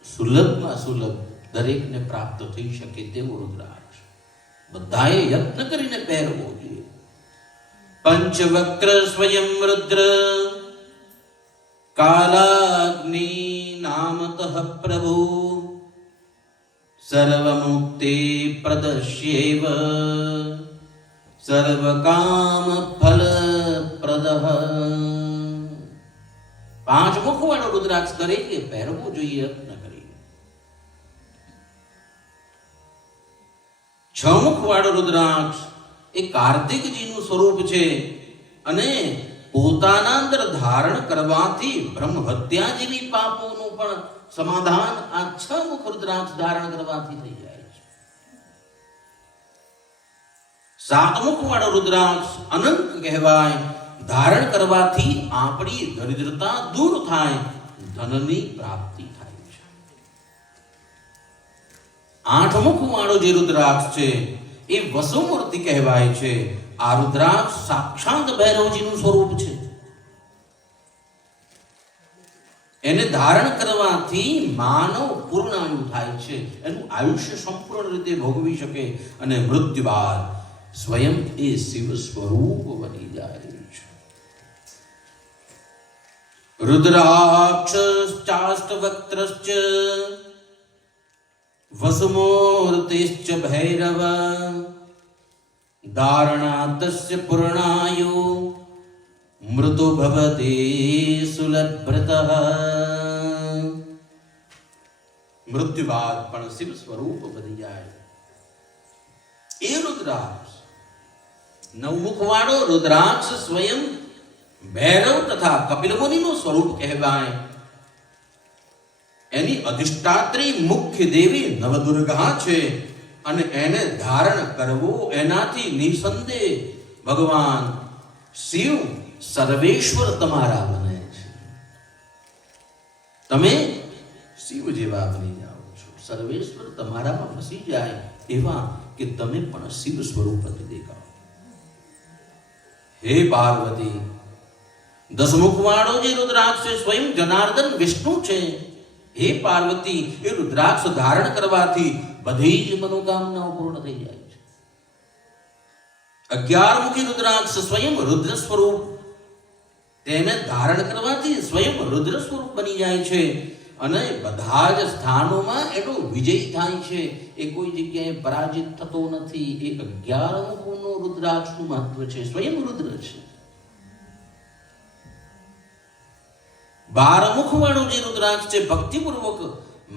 સુલભમાં સુલભ દરેકને પ્રાપ્ત થઈ શકે તેવો રુદ્રાક્ષ બધાએ યત્ન કરીને પહેરવો જોઈએ. પંચવક્ર સ્વયં રુદ્ર કાલાગ્નિ નામતઃ પ્રભુ સર્વમુક્તિ પ્રદસ્યેવ સર્વકામ ફલપ્રદઃ. 5 મુખવાળો રુદ્રાક્ષ દરેકે પહેરવો જોઈએ યત્ન કરી. 6 મુખવાળો રુદ્રાક્ષ એ કાર્તિકજીનું સ્વરૂપ છે અને પોતાના અંદર ધારણ કરવાથી બ્રહ્મ હત્યા જેવી પાપોનું પણ સમાધાન આ 6 મુખ રુદ્રાક્ષ ધારણ કરવાથી થઈ જાય છે. 7 મુખવાળો રુદ્રાક્ષ અનંત કહેવાય. ધારણ કરવાથી આપણી દરિદ્રતા દૂર થાય, ધનની પ્રાપ્તિ થાય છે. 8 મુખવાળો જે રુદ્રાક્ષ છે એ વસુમૂર્તિ કહેવાય છે. આ રુદ્રાક્ષ સાક્ષાત ભૈરવજીનું સ્વરૂપ છે. એને ધારણ કરવાથી માનવ પૂર્ણાયુ થાય છે. એનું આયુષ્ય સંપૂર્ણ રીતે ભોગવી શકે અને મૃત્યુ બાદ સ્વયં એ શિવ સ્વરૂપ બની જાય છે. રુદ્રાક્ષશ્ચાષ્ટવક્ત્રશ્ચ વસુમૂર્તિશ્ચ ભૈરવ ધારણાતસ્ય પૂર્ણાયુ મૃતો ભવતી સુલભ્રતઃ. મૃત્યુ બાદ પણ શિવ સ્વરૂપ બની જાય એ રુદ્રાક્ષ. 9 મુખવાળો રુદ્રાક્ષ સ્વયં ભૈરવ તથા કપિલ મુનિનું સ્વરૂપ કહેવાય. એની અધિષ્ઠાત્રી મુખ્ય દેવી નવદુર્ગા છે અને એને ધારણ કરવો એનાથી નિસંદેહ ભગવાન શિવ સર્વેશ્વર તમારા બને છે. તમે શિવ જેવા બની જાઓ છો, સર્વેશ્વર તમારામાં વસી જાય એવા કે તમે પણ શિવ સ્વરૂપ દેખાઓ. હે પાર્વતી, 10 મુખવાળો જે રુદ્રાક્ષ છે સ્વયં જનાર્દન વિષ્ણુ છે. હે પાર્વતી, એ રુદ્રાક્ષ ધારણ કરવાથી બધી જ મનોકામનાઓ પૂર્ણ થઈ જાય છે. 11 મુખી રુદ્રાક્ષ સ્વયં રુદ્ર સ્વરૂપ, તેને ધારણ કરવાથી સ્વયં રુદ્ર સ્વરૂપ બની જાય છે અને બધા જ સ્થાનોમાં એનો વિજય થાય છે. એ કોઈ જગ્યાએ પરાજિત થતો નથી. એ 11 મુખનો રુદ્રાક્ષનું મહત્વ છે. સ્વયં રુદ્ર છે. 12 મુખ વાળો જે રુદ્રાક્ષ છે, ભક્તિપૂર્વક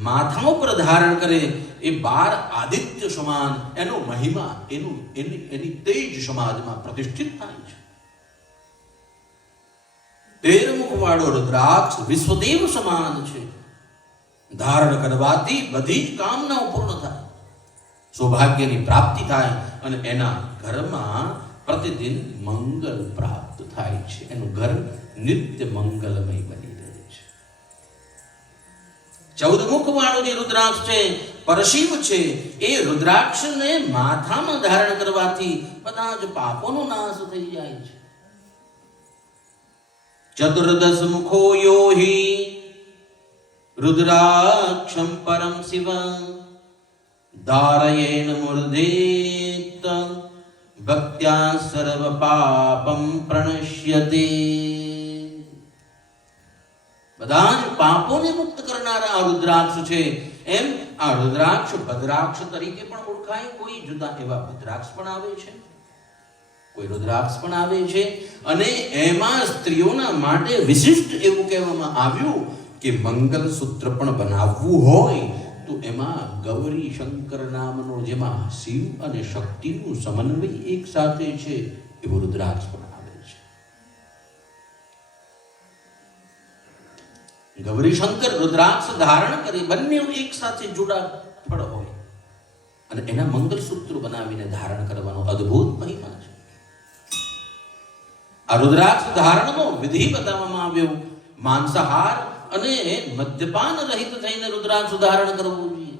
માથા ઉપર ધારણ કરે, એ 12 આદિત્ય સમાન એનો મહિમા, એની તેજ સમાજમાં પ્રતિષ્ઠિત થાય છે. 13 મુખ વાળો રુદ્રાક્ષ વિશ્વદેવ સમાન છે. ધારણ કરવાથી બધી જ કામનાઓ પૂર્ણ થાય, સૌભાગ્યની પ્રાપ્તિ થાય અને એના ઘરમાં પ્રતિદિન મંગલ પ્રાપ્ત થાય છે. એનું ઘર નિત્ય મંગલમય બની રહે છે. 14 મુખ વાળો જે રુદ્રાક્ષ છે, પરશિવ છે. એ રુદ્રાક્ષને માથામાં ધારણ કરવાથી બધા જ પાપોનો નાશ થઈ જાય છે. 14 મુખો યો હિ રુદ્રાક્ષમ પરમ શિવ ધારયેન મૂર્ધેત ભક્ત્યા સર્વ પાપમ પ્રણશ્યતે. બધા જ પાપોને મુક્ત કરનારા આ રુદ્રાક્ષ છે. એમ આ રુદ્રાક્ષ ભદ્રાક્ષ તરીકે પણ ઓળખાય. કોઈ જુદા એવા ભદ્રાક્ષ પણ આવે છે, કોઈ રુદ્રાક્ષ પણ આવે છે. અને એમાં સ્ત્રીઓના માટે વિશિષ્ટ એવું કહેવામાં આવ્યું કે મંગલસૂત્ર પણ બનાવવું હોય તો એમાં ગૌરી શંકર નામનો, જેમાં શિવ અને શક્તિનું સમન્વય એક સાથે છે, એવો રુદ્રાક્ષ પણ આવે છે. ગૌરી શંકર રુદ્રાક્ષ ધારણ કરી બંને એક સાથે જોડાફળ હોય અને એના મંગલસૂત્ર બનાવીને ધારણ કરવાનો અદ્ભુત મહિમા છે. આ રુદ્રાક્ષ ધારણનો વિધિ બતાવવામાં આવ્યો. માંસાહાર અને મદ્યપાન રહિત થઈને રુદ્રાક્ષ ધારણ કરવું જોઈએ.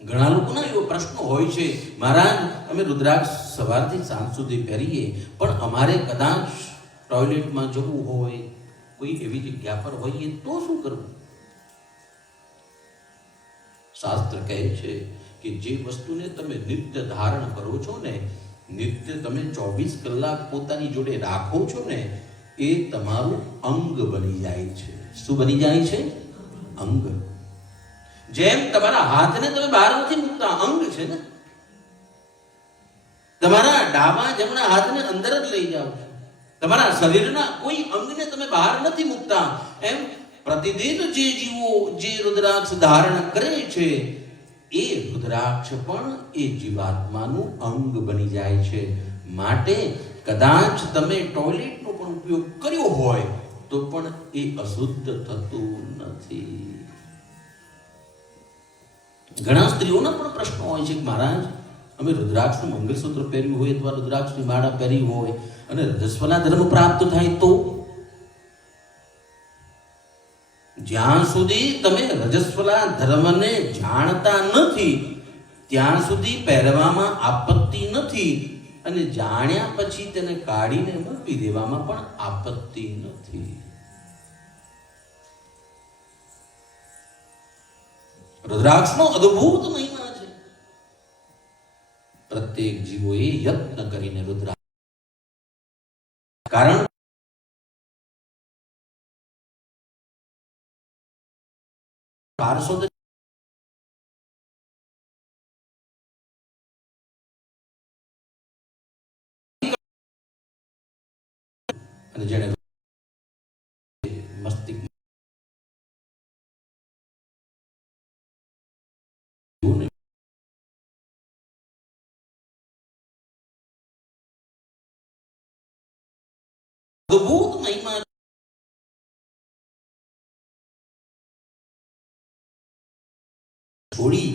ઘણા લોકોના એવો પ્રશ્ન હોય છે, મહારાજ અમે રુદ્રાક્ષ સવારથી સાંજ સુધી પહેરીએ, પણ અમારે કદાચ ટોયલેટમાં જવું હોય, કોઈ એવી જગ્યા પર હોઈએ તો શું કરવું? શાસ્ત્ર કહે છે કે જે વસ્તુને તમે નિત્ય ધારણ કરો છો ને, નિત્ય તમે 24 કલાક પોતાની જોડે રાખો છો ને, એ તમારું અંગ બની જાય છે. શું બની જાય છે? અંગ. જેમ તમારા હાથને તમે બહાર નથી મૂકતા, અંગ છે ને. તમારા ડાબા જમણા હાથને અંદર જ લઈ જાઓ છો. તમારા શરીરના કોઈ અંગને તમે બહાર નથી મૂકતા. એમ પ્રતિદિન જે જીવો જે રુદ્રાક્ષ ધારણ કરે છે, એ રુદ્રાક્ષ પણ એ જીવાત્માનું અંગ બની જાય છે. માટે કદાચ તમે ટોયલેટનો પણ ઉપયોગ કર્યો હોય તો પણ એ અશુદ્ધ થતું નથી. ઘણા સ્ત્રીઓના પણ પ્રશ્નો હોય છે કે મહારાજ અમે રુદ્રાક્ષનું મંગલસૂત્ર પહેર્યું હોય અથવા રુદ્રાક્ષની માળા પહેરી હોય અને રજસ્વલા ધર્મ પ્રાપ્ત થાય તો? જ્યાં સુધી તમે રજસ્વલા ધર્મને જાણતા નથી ત્યાં સુધી પહેરવામાં આપત્તિ નથી, અને જાણ્યા પછી તેને કાઢીને મૂકી દેવામાં પણ આપત્તિ નથી. રુદ્રાક્ષનો અદ્ભુત મહિમા છે. પ્રત્યેક જીવોએ યત્ન કરીને રુદ્રાક્ષ, કારણ પાર્ષદ અને જેને મસ્તિષ્ક અદ્ભુત મહિમા છોડી